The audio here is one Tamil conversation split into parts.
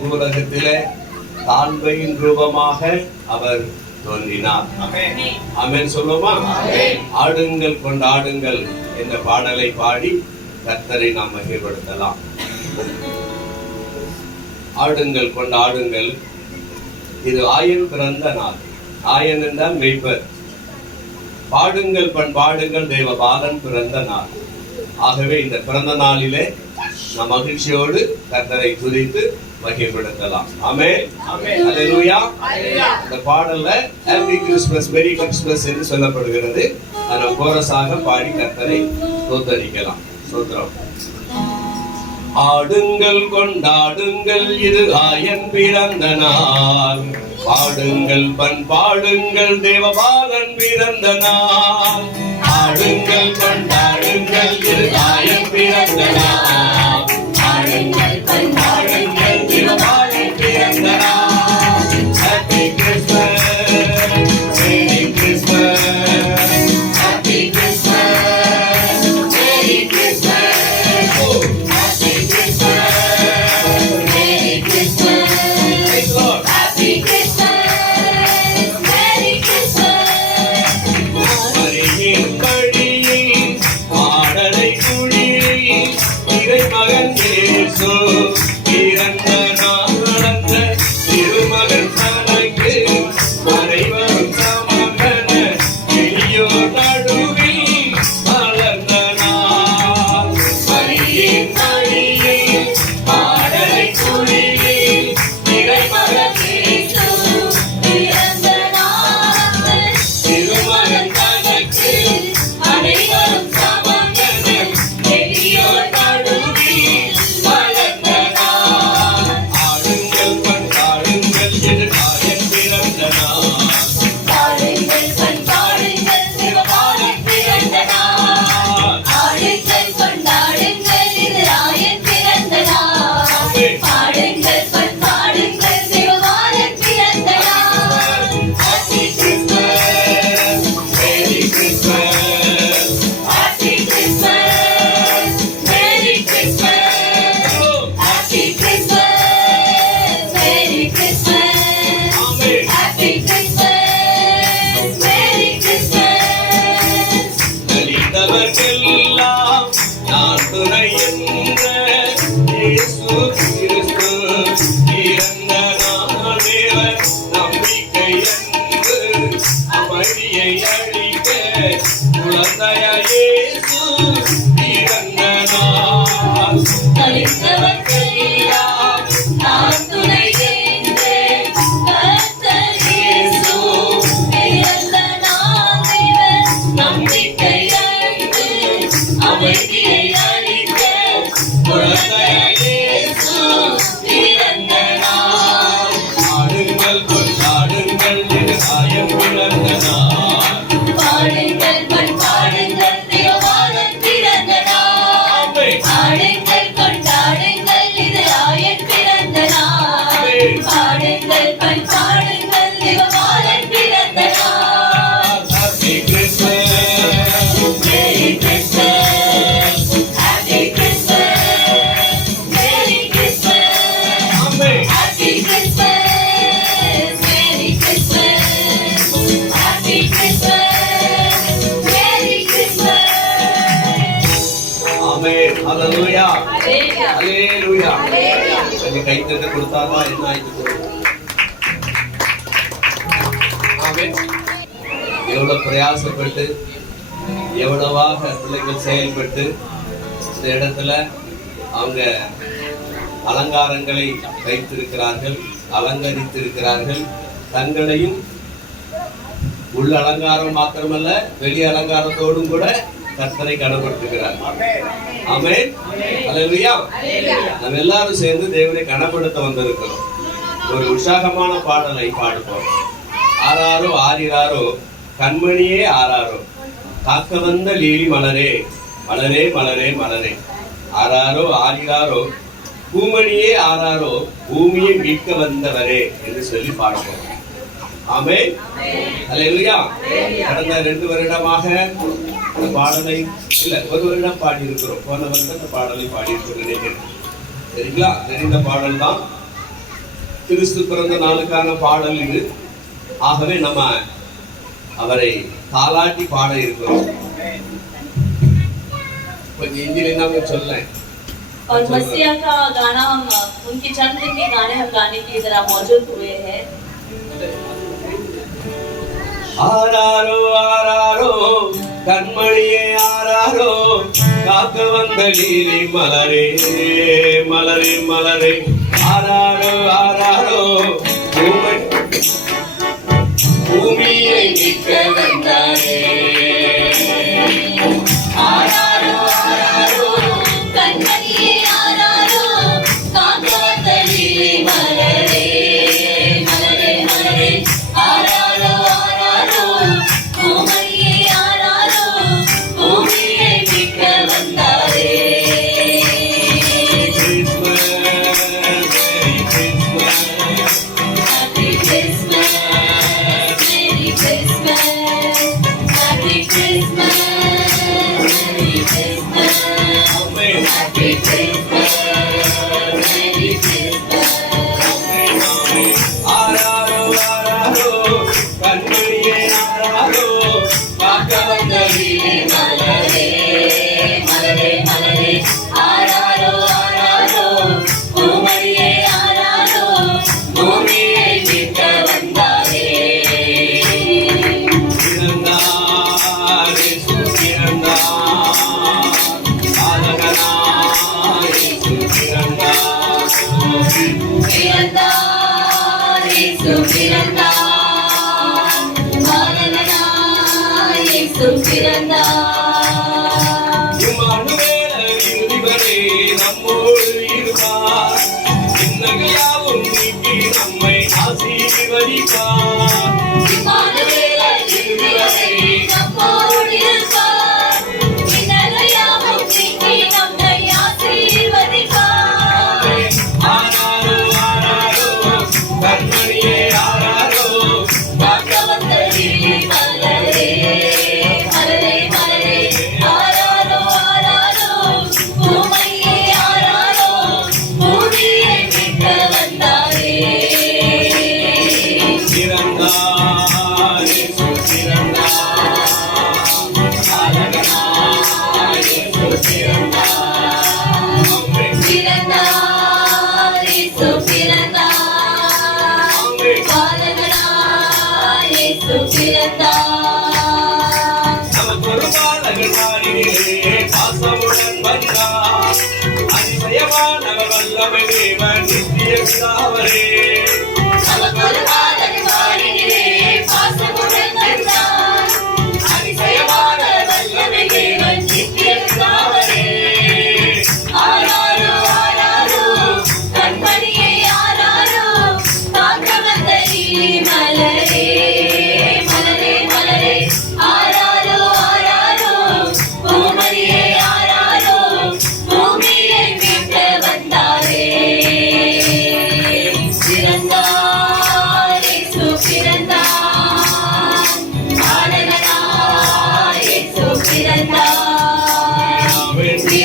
பூலகத்திலே தாழ்மையின் ரூபமாக அவர் தோன்றினார். ஆமென் சொல்லுமா? ஆடுங்கள் கொண்டாடுங்கள் என்ற பாடலை பாடி கர்த்தரை நாம் மகிழ்ப்படுத்தலாம். ஆடுங்கள் கொண்டாடுங்கள். இது ஆயன் பிறந்த நாள். ஆயன் என்றால் மெய்ப்பர். பாடுங்கள் பண்பாடுங்கள் தேவபாலன் பிறந்த நாள். ஆகவே இந்த பிறந்த நாளிலே நாம் மகிழ்ச்சியோடு கர்த்தரை துதித்து மகிழ்ப்படுத்தலாம். ஆமென். அல்லேலூயா. இந்த பாடல்ல ஹேப்பி கிறிஸ்மஸ், மேரி கிறிஸ்மஸ் என்று சொல்லப்படுகிறது. அதை கோரஸாக பாடி கர்த்தரை ஸ்தோத்தரிக்கலாம். ஸ்தோத்திரம். ஆடுங்கள் கொண்டாடுங்கள் இது ஆயன் பிறந்த நாள். பாடுங்கள் பண்பாடுங்கள் தேவபாலன் பிறந்த நாள். ஆடுங்கள் கொண்டாடுங்கள் இது ஆயன் பிறந்த நாள். ஆடுங்கள் பண்பாடுங்கள் தேவபாலன் பிறந்த நாள். Happy Christmas, merry Christmas, happy Christmas, merry Christmas, happy Christmas, merry Christmas, happy Christmas, merry Christmas. மரியின் படியில் ஆடலை குழியில் இறை மகன் இயேசு பிறந்த நாள் நடந்த திருமகன் தனக்கு மறைவரும் சமகன எளியோர் நடுவில் வளர்ந்த நாள். மரியின் படியில் ஆடலை குழியில் இறை மகன் இயேசு பிறந்த நாள் திருமகன் தனக்கு அனைவரும் சமகன அமைதியை அளிக்க குழந்தை இயேசு பிறந்த நாள். பாடுங்கள் கொண்டாடுங்கள் இது ஆயன் பிறந்த நாள். பாடுங்கள் கொண்டாடுங்கள் தேவபாலன் பிறந்த நாள். பாடுங்கள் கொண்டாடுங்கள் இது ஆயன் பிறந்த நாள். பாடுங்கள் கொண்டாடுங்கள் தேவபாலன் பிறந்த நாள். Happy Christmas, Merry Christmas, Happy Christmas, Merry Christmas, Amen. Happy Christmas, Merry Christmas, Happy Christmas, Merry Christmas. Amen. Hallelujah. Hallelujah. Hallelujah. Hallelujah. கொஞ்சம் கை தட்ட கொடுத்தாருன்னா என்ன ஆயிடுச்சு? ஆமென். எவ்வளவு பிரயாசப்பட்டு எவ்வளவாக பிள்ளைகள் செயல்பட்டு இந்த இடத்துல அவங்க அலங்காரங்களை வைத்திருக்கிறார்கள், அலங்கரித்திருக்கிறார்கள். தங்களையும் உள்ள அலங்காரம் மாத்திரமல்ல வெளி அலங்காரத்தோடும் கூட கர்த்தரை கனப்படுத்துகிறார். ஆமென். அல்லேலூயா. நம்ம எல்லாரும் சேர்ந்து தேவனை கனப்படுத்த வந்திருக்கிறோம். ஒரு உற்சாகமான பாடலை பாடுவோம். ஆராரோ ஆரிராரோ கண்மணியே ஆராரோ காக்க வந்த லீலி மலரே மலரே மலரே மலரே ஆராரோ ஆரிராரோ பூமணியே ஆராரோ பூமியை மீட்க வந்தவரே என்று சொல்லி பாடுவோம். ஆமென். அல்லேலூயா. கடந்த 2 வருடமாக இந்த பாடலை இல்ல 1 வருடம் பாடி இருக்கிறோம். போன வருடம் இந்த பாடலை பாடி இருக்கிறோம் நினைக்கிறேன். சரிங்களா? தெரிந்த பாடல் தான். கிறிஸ்து பிறந்த நாளுக்கான பாடல் இது. ஆகவே நம்ம அவரை தாலாட்டி பாட இருக்கிறோம். கொஞ்சம் ஹிந்தியில நான் சொல்லேன். और मसीहा का गाना हम उनके जन्मदिन के गाने हम गाने की तरह मौजूद हुए हैं. ஆராரோ ஆராரோ கண்மணியே ஆராரோ காக்க வந்த லீலி மலரே மலரே மலரே ஆராரோ ஆராரோ பூமியை மீட்க வந்தாரே. ஆராரோ ஆராரோ கண்மணியே ஆராரோ காக்க வந்த லீலி மலரே மலரே மலரே ஆராரோ ஆராரோ பூமணியே ஆராரோ பூமியை மீட்க வந்தாரே. Happy Christmas, Merry Christmas, Happy Christmas, Merry Christmas, Happy Christmas, Merry Christmas. ஆராரோ ஆராரோ கண்மணியே ஆராரோ காக்க வந்த லீலி மலரே மலரே மலரே ஆராரோ ஆராரோ பூமணியே ஆராரோ பூமியை மீட்க வந்தாரே. பிறந்தார் இயேசு பிறந்தார் பாலகனாய் இயேசு பிறந்தார். பிறந்தார் இயேசு பிறந்தார் பாலகனாய் இயேசு பிறந்தார். இம்மானுவேல் இறைவனே நம்மோடு இருப்பார். இன்னகையாவும் நீக்கி நம்மை ஆசீர்வதிப்பார். இம்மானுவேல் இறைவனே நம்மோடு இருப்பார். இன்னகையாவும் நீக்கி நம்மை ஆசீர்வதிப்பார். ஆராரோ ஆராரோ கண்மணியே ஆராரோ காக்க வந்த லீலி மலரே மலரே மலரே ஆராரோ ஆராரோ பூமணியே ஆராரோ பூமியை மீட்க வந்தாரே. பிறந்தார் இயேசு பிறந்தார் பாலகனாய் இயேசு பிறந்தார். பிறந்தார் இயேசு பிறந்தார் பாலகனாய் இயேசு பிறந்தார். நமக்கு ஒரு பாலகன் வானிலே பாசமுடன் வந்தார். அதிசயமானவர் வல்லமை தேவன் நித்திய பிதாவரே. நமக்கொரு பாலகன் வானிலே பாசமுடன் வந்தார். அதிசயமான வல்லமை தேவன் நித்திய பிதாவே.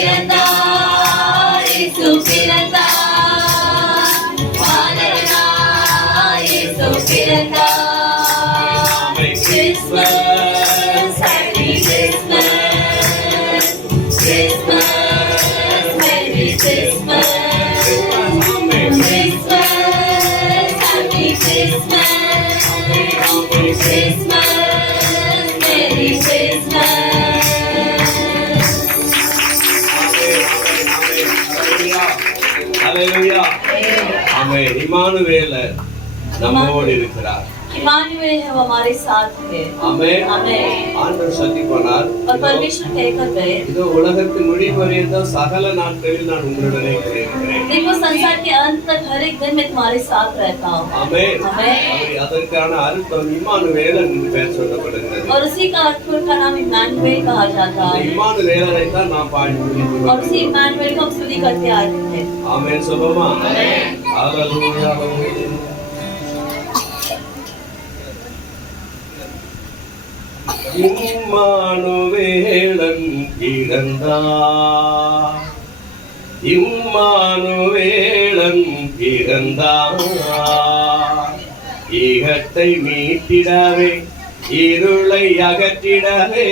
பிறந்தார், இயேசு பிறந்தார், பாலகனாய் இயேசு பிறந்தார். Christmas, happy Christmas, Christmas, happy Christmas, Christmas, happy Christmas, Christmas, merry Christmas. ஹalleluya. ஆமென். இம்மானுவேலர் நம்மோடு இருக்கிறார். इमानुएल है वो हमारे साथ है. ஆமென். आमेन. ஆண்டவர் சொல்லி போனார், और परमेश्वर कहकर गए, இதோ உலகத்தின் முடிவு பரியந்தம் சகல நாட்களில் நான் உங்களுடனே கூட இருக்கிறேன். देखो संसार के अंत तक हर एक दिन मैं तुम्हारे साथ रहता हूँ. ஆமென். आमेन. அதற்கான அர்த்தம் இம்மானுவேலர் என்று பெயர் சொல்லப்படுகிறது. और उसी का अर्थ का नाम इमानुएल कहा जाता है. இம்மானுவேலரை தான் நாம் பாடி முடிக்கிறோம். और उसी इमानुएल को हम स्तुति करते आते हैं. ஆமென். சொல்லுமா? आमेन. ஹalleluya. இம்மானுவேலன் பிறந்தார், இம்மானுவேலன் பிறந்தார், ஈகத்தை மீட்டிடவே இருளை அகற்றிடவே,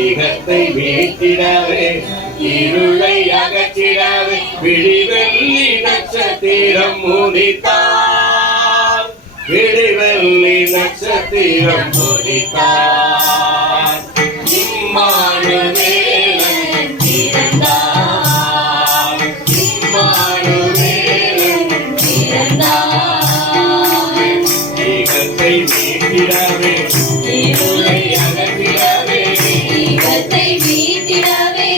ஈகத்தை மீட்டிடவே இருளை அகற்றிடவே விடிவெள்ளி நட்சத்திரம் உதித்தார், விடிவெள்ளி நட்சத்திரம் உதித்தார். இம்மானுவேலன் பிறந்தார், இம்மானுவேலன் பிறந்தார், ஈகத்தை மீட்டிடவே இருளை அகற்றிடவே, ஈகத்தை மீட்டிடவே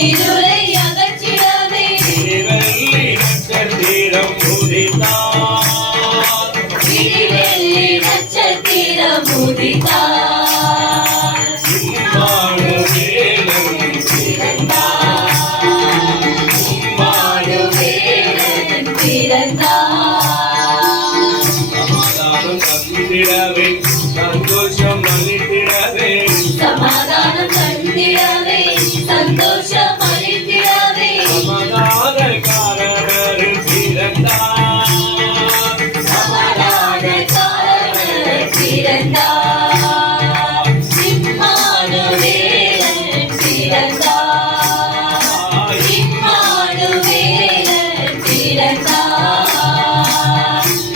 இருளை அகற்றிடவே விடிவெள்ளி நட்சத்திரம் உதித்தார், விடிவெள்ளி நட்சத்திரம் உதித்தார். இம்மானுவேலன் பிறந்தார், இம்மானுவேலன் பிறந்தார். சமாதானம் தந்திடவே சந்தோஷம் அளித்திடவே, சமாதானம் தந்திடவே சந்தோஷம் அளித்திடவே சமாதான காரணர் பிறந்தார், சமாதான காரணர் பிறந்தார். இம்மானுவேலன் பிறந்தார், இம்மானுவேலன் பிறந்தார்.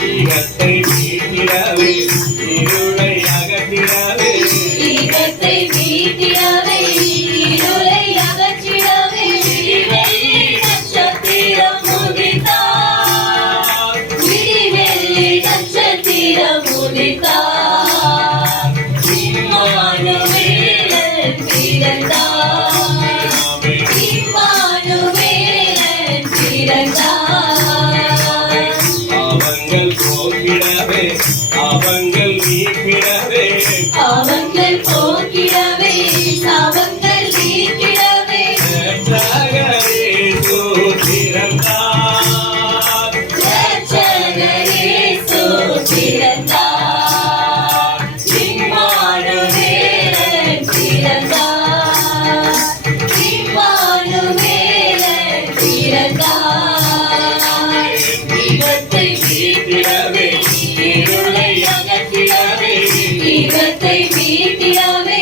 ஈகத்தை மீட்டிடவே இருளை அகற்றிடவே, ஈகத்தை மீட்டிடவே இருளை அகற்றிடவே விடிவெள்ளி நட்சத்திரம் உதித்தார், விடிவெள்ளி நட்சத்திரம் உதித்தார். இம்மானுவேலன் பிறந்தார், இம்மானுவேலன் பிறந்தார். அவங்கள் போக்கிடவே அவங்கள் நீக்கிடவே, அவங்கள் போக்கிடவே சாபங்கள் நீக்கிடவே இரட்சகரேசு பிறந்தார், இரட்சகர் இயேசு பிறந்தார். இம்மானுவேலன் பிறந்தார், இம்மானுவேலன் பிறந்தார். ஈகத்தை மீட்டிடவே இருளை அகற்றிடவே, ஈகத்தை மீட்டிடவே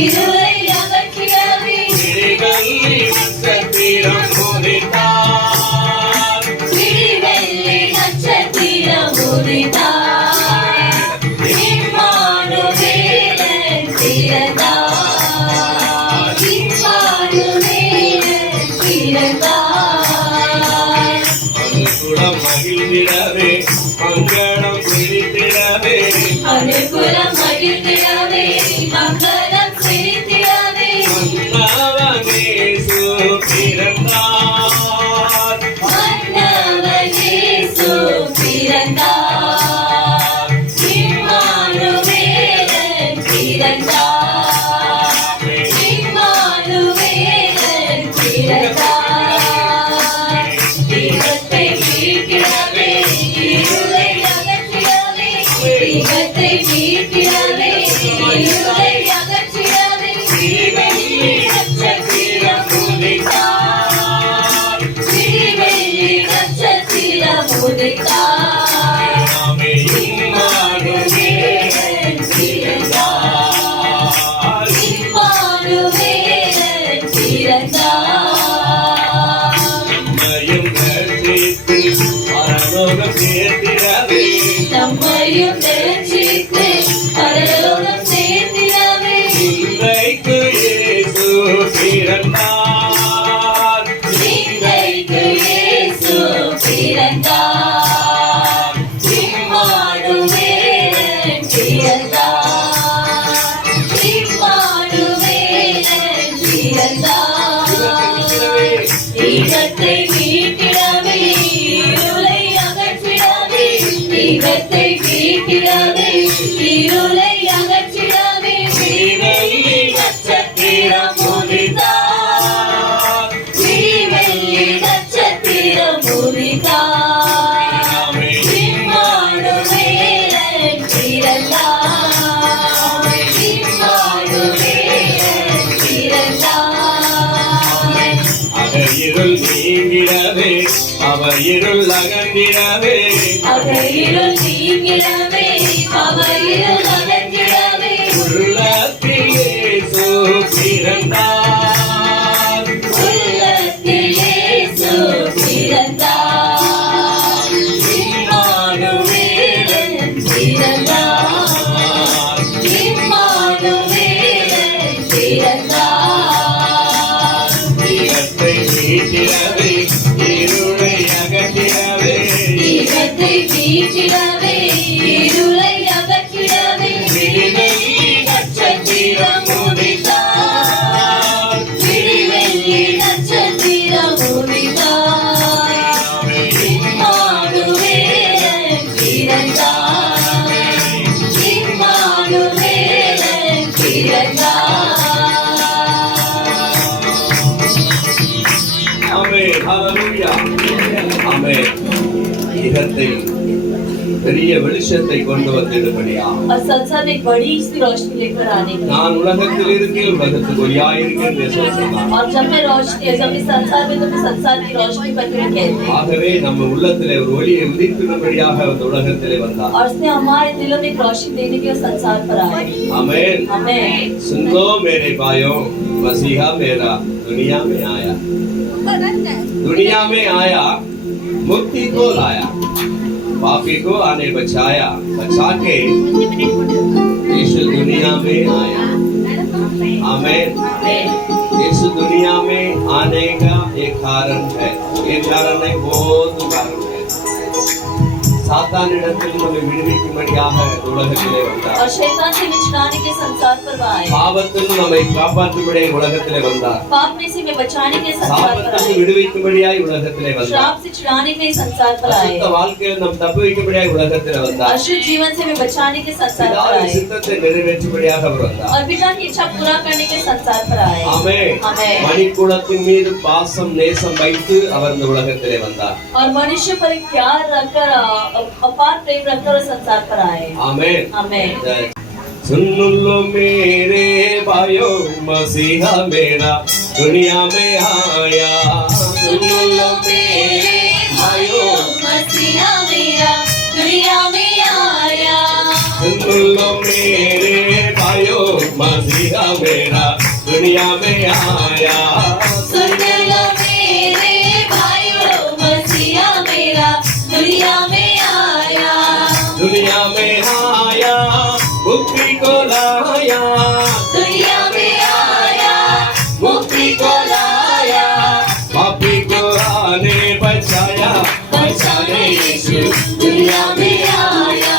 இருளை அகற்றிடவே விடிவெள்ளி நட்சத்திரம் உதித்தார், விடிவெள்ளி நட்சத்திரம் உதித்தார். இம்மானுவேலன் பிறந்தார், இம்மானுவேலன் பிறந்தார். அனுகுலம் மகிழ்ந்திடவே மங்களம் பிடித்திடவே, அனுகுலம் மகிழ்ந்திடவே மங்களம் செழித்திடவே மன்னவனேசு பிறந்தார், மன்னவன் இயேசு பிறந்தார். இம்மானுவேலன் பிறந்தார், இம்மானுவேலன் பிறந்தார். ஈகத்தை மீட்டிடவே இருளை அகற்றிடவே, ஈகத்தை மீட்டிடவே இருளை அகற்றிடவே விடிவெள்ளி நட்சத்திரம் உதித்தார், ஈகத்தை மீட்டிடவே இருளை அகற்றிடவே ஈகத்தை மீட்டிடவே இருளை அகற்றிடவே விடிவெள்ளி நட்சத்திரம் உதித்தார் விடிவெள்ளி நட்சத்திரம் உதித்தார் இம்மானுவேலன் பிறந்தார் இம்மானுவேலன் பிறந்தார் அவர் இருள் நீங்கிடவே அவர் இருள் அகன்றிடவே அவர் இருள் நீங்கிடவே அவர் இருள் அகற்றிடவே உள்ளத்தில் இயேசு பிறந்தார் உள்ளத்தில் இயேசு பிறந்தார் இம்மானுவேலன் பிறந்தார் இம்மானுவேலன் பிறந்தார் ஈகத்தை மீட்டிடவே இருளை அகற்றிடவே ஈகத்தை மீட்டிடவே இருளை அகற்றிடவே விடிவெள்ளி நட்சத்திரம் உதித்தார் விடிவெள்ளி நட்சத்திரம் உதித்தார் இம்மானுவேலன் பிறந்தார் இம்மானுவேலன் பிறந்தார் ஆமென் ஹalleluya ஆமென் ஈகத்தை பெரிய வெளிச்சத்தை கொண்டு வந்திடும்படியா और संसार में एक बड़ी सी रोशनी लेकर आने की நான் உலகத்தில் இருக்கையில் உலகத்துக்கு ஒளியாயிருக்கேன் என்று சொன்னார் और जब मैं रोशनी जब इस संसार में तो मैं संसार की रोशनी बन के कहते ஆகவே நம்ம உள்ளத்திலே ஒரு ஒளியை உதித்திடும்படியாக அந்த உலகத்திலே வந்தார் और उसने हमारे दिलों में एक रोशनी देने के लिए संसार पर आए आमेन हमें सुन लो मेरे भाइयों मसीहा मेरा दुनिया में आया दुनिया में आया मुक्ति को लाया पापी को आने बचाया बचा के इस दुनिया में आया आमेन इस दुनिया में आने का एक कारण है ये कारण नहीं बहुत कारण है சாத்தானிடத்தில் நம்மை விடுவிக்கும்படியாக உலகத்திலே வந்தார் और शैतान से छुड़ाने के संसार पर वो आए பாவத்தில் நம்மை காப்பாற்றும்படி உலகத்திலே வந்தார் पाप में से हमें बचाने के संसार पर சாபத்தில் आए விடுவிக்கும்படியாய் உலகத்திலே வந்தார் श्राप से छुड़ाने के संसार पर आए அசுத்த வாழ்க்கையில் நம் தப்புவிக்கும்படியாய் உலகத்திலே வந்தார் अशुद्ध जीवन से हमें बचाने के संसार पर பிதாவின் आए சித்தத்தை நிறைவேற்றும்படியாக அவர் வந்தார் और पिता की इच्छा पूरा करने के संसार पर आए ஆமென் ஆமென். மணிக்கூடத்தின் மீது பாசம் நேசம் வைத்து அவர் இந்த உலகத்திலே வந்தார் और मनुष्य पर एक प्यार रखकर अपार प्रेम रखकर संसार पर आए आमेन हमें सुन लो मेरे भाइयों मसीहा मेरा दुनिया में आया सुन लो मेरे भाइयों मसीहा मेरा दुनिया में आया सुन लो मेरे भाइयों मसीहा मेरा दुनिया में आया सुन लो मेरे भाइयों मसीहा मेरा दुनिया में आया दुनिया में आया मुक्ति को लाया दुनिया में आया मुक्ति को लाया पापी को आने बचाया बचाने यीशु दुनिया में आया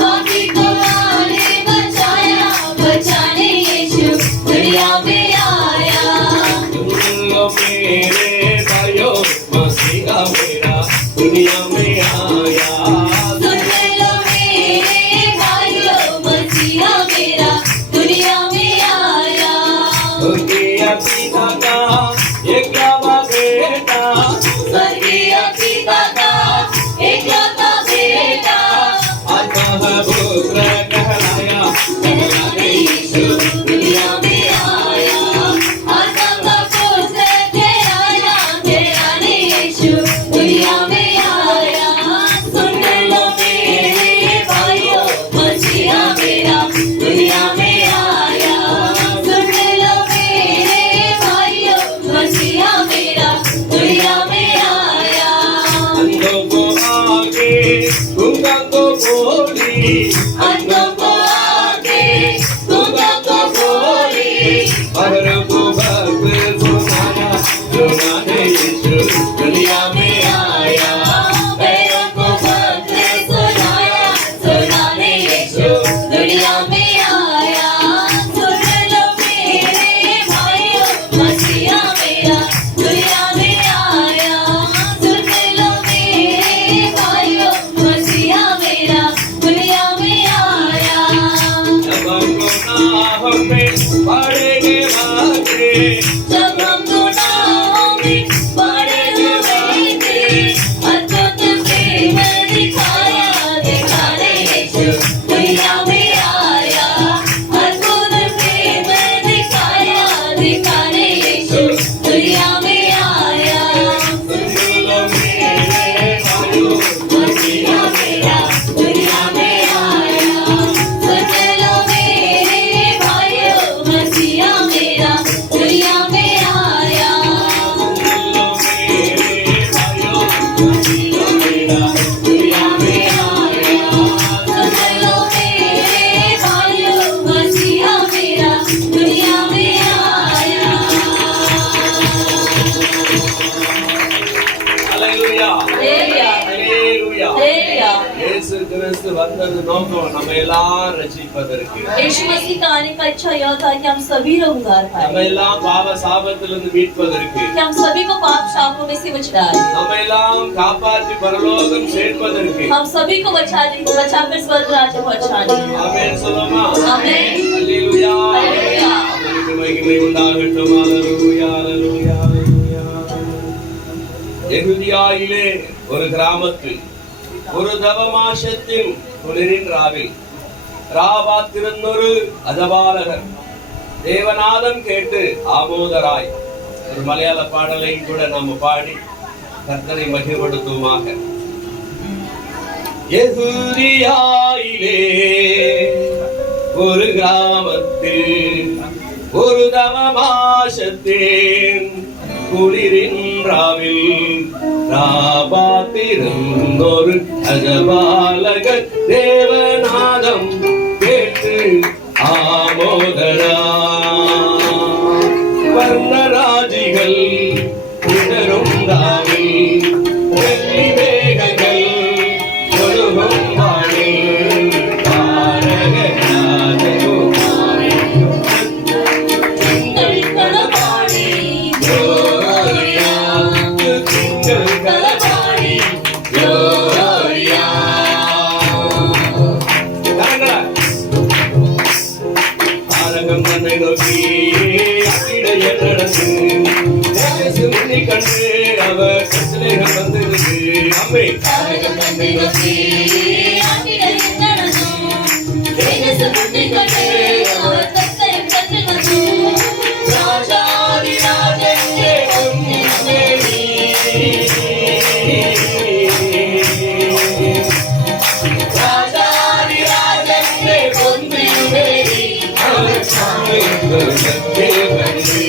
पापी को आने बचाया बचाने यीशु दुनिया में आया सुन लो मेरे भाइयों मसीहा मेरा दुनिया में आया सुन लो मेरे भाइयों मसीहा मेरा दुनिया में आया स्वर्गीय पिता का एकलौता बेटा स्वर्गीय पिता का एकलौता बेटा आत्मा पुत्र कहलाया कहलाने यीशु दुनिया में आया आत्मा का पुत्र कहलाया बड़े हुए थे अद्भुत प्रेम दिखाया दिखाने यीशु दुनिया में आया अद्भुत प्रेम दिखाया दिखाने यीशु दुनिया में आया मसीहा मेरा दुनिया में आया सुन लो मेरे भाइयों मसीहा मेरा दुनिया में आया सुन लो मेरे भाइयों मसीहा मेरा दुनिया में आया Hallelujah. Hallelujah. Hallelujah. Hallelujah. இயேசு கிறிஸ்து வந்தது நோக்கம் நம்ம எல்லாரும் ரட்சிப்பதற்கு. यीशु मसीह का आने का इच्छा यह था कि हम सभी लोग उद्धार நம்ம पाएं எல்லாம் பாவ சாபத்திலிருந்து மீட்பதற்கு. कि हम सभी को पाप शापों में से बचाए நம்ம எல்லாம் காப்பாற்றி பரலோகம் சேர்ப்பதற்கு. हम सभी को बचाकर स्वर्ग राज्य पहुंचाने ஆமென் சொல்லுமா. आमीन ஹalleluya. Hallelujah. அவருக்கு மகிமை உண்டாகட்டும். ஹalleluya. ஹalleluya. யெகூதியாயிலே ஒரு கிராமத்தில் ஒரு தவமாசத்தின் குளிரின் ராவில் ராபாத்திருந்தொரு அதபாலகர் தேவநாதம் கேட்டு ஆமோதராய் ஒரு மலையாள பாடலை கூட நாம் பாடி கர்த்தரை மகிழ்ப்படுத்துவோமாக. யெகூதியாயிலே ஒரு கிராமத்தில் ஒரு தவமாசத்தின் குளிரின் ராவில் ராபாத்திருந்தொரு அஜபாலகர் தேவநாதம் கேட்டு ஆமோதரா வர்ணராஜிகள் உணரும் ராவில் வெள்ளி மேகங்கள் ஒழுகும் வானில் தாரகராஜகுமாரி திங்கள் களபாடி gloria, திங்கள் களபாடி gloria. கரங்களா. ஆரங்கம் மண்ணை நோக்கி அக்கிடைய நடந்து இயேசு முன்னி கண்டு அவர் கட்டளைகள் வந்திருக்கு. ஆமென். ஆரங்கம் மண்ணை நோக்கி அக்கிடைய நடந்து இயேசு முன்னி கண்டு அவர் கட்டளைகள் வந்திருக்கு. ராஜாதி ராஜனே பொன்னினேனி ராஜாதி ராஜனே பொன்னினேனி அவர் சாமிகள் வந்து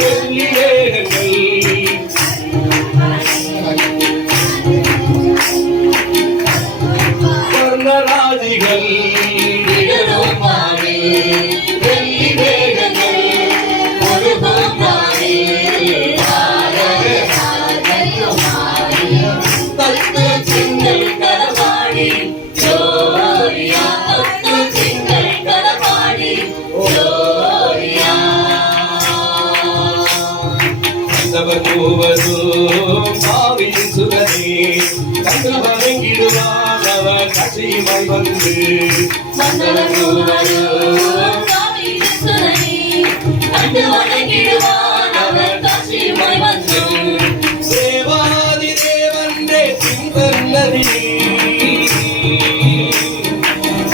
வெள்ளி மேகங்கள் வர்ணராஜிகள் விழும் வானில் வெள்ளி மேகங்கள் ஒழுகும் வானில் தாரகராஜகுமாரி பத்து திங்கள் களபாடி gloria பத்து திங்கள் களபாடி gloria கண்டவர் மூவரும் பாவியின் சுகனே கண்டு வணங்கிடுவார் அவர் கட்சியுமாய் வந்து மன்னவர் மூவரும் காவியின் சுரனே கண்டு வணங்கிடுவான் அவர் காட்சியுமாய் வந்து தேவாதி தேவன்றே பின்வந்ததி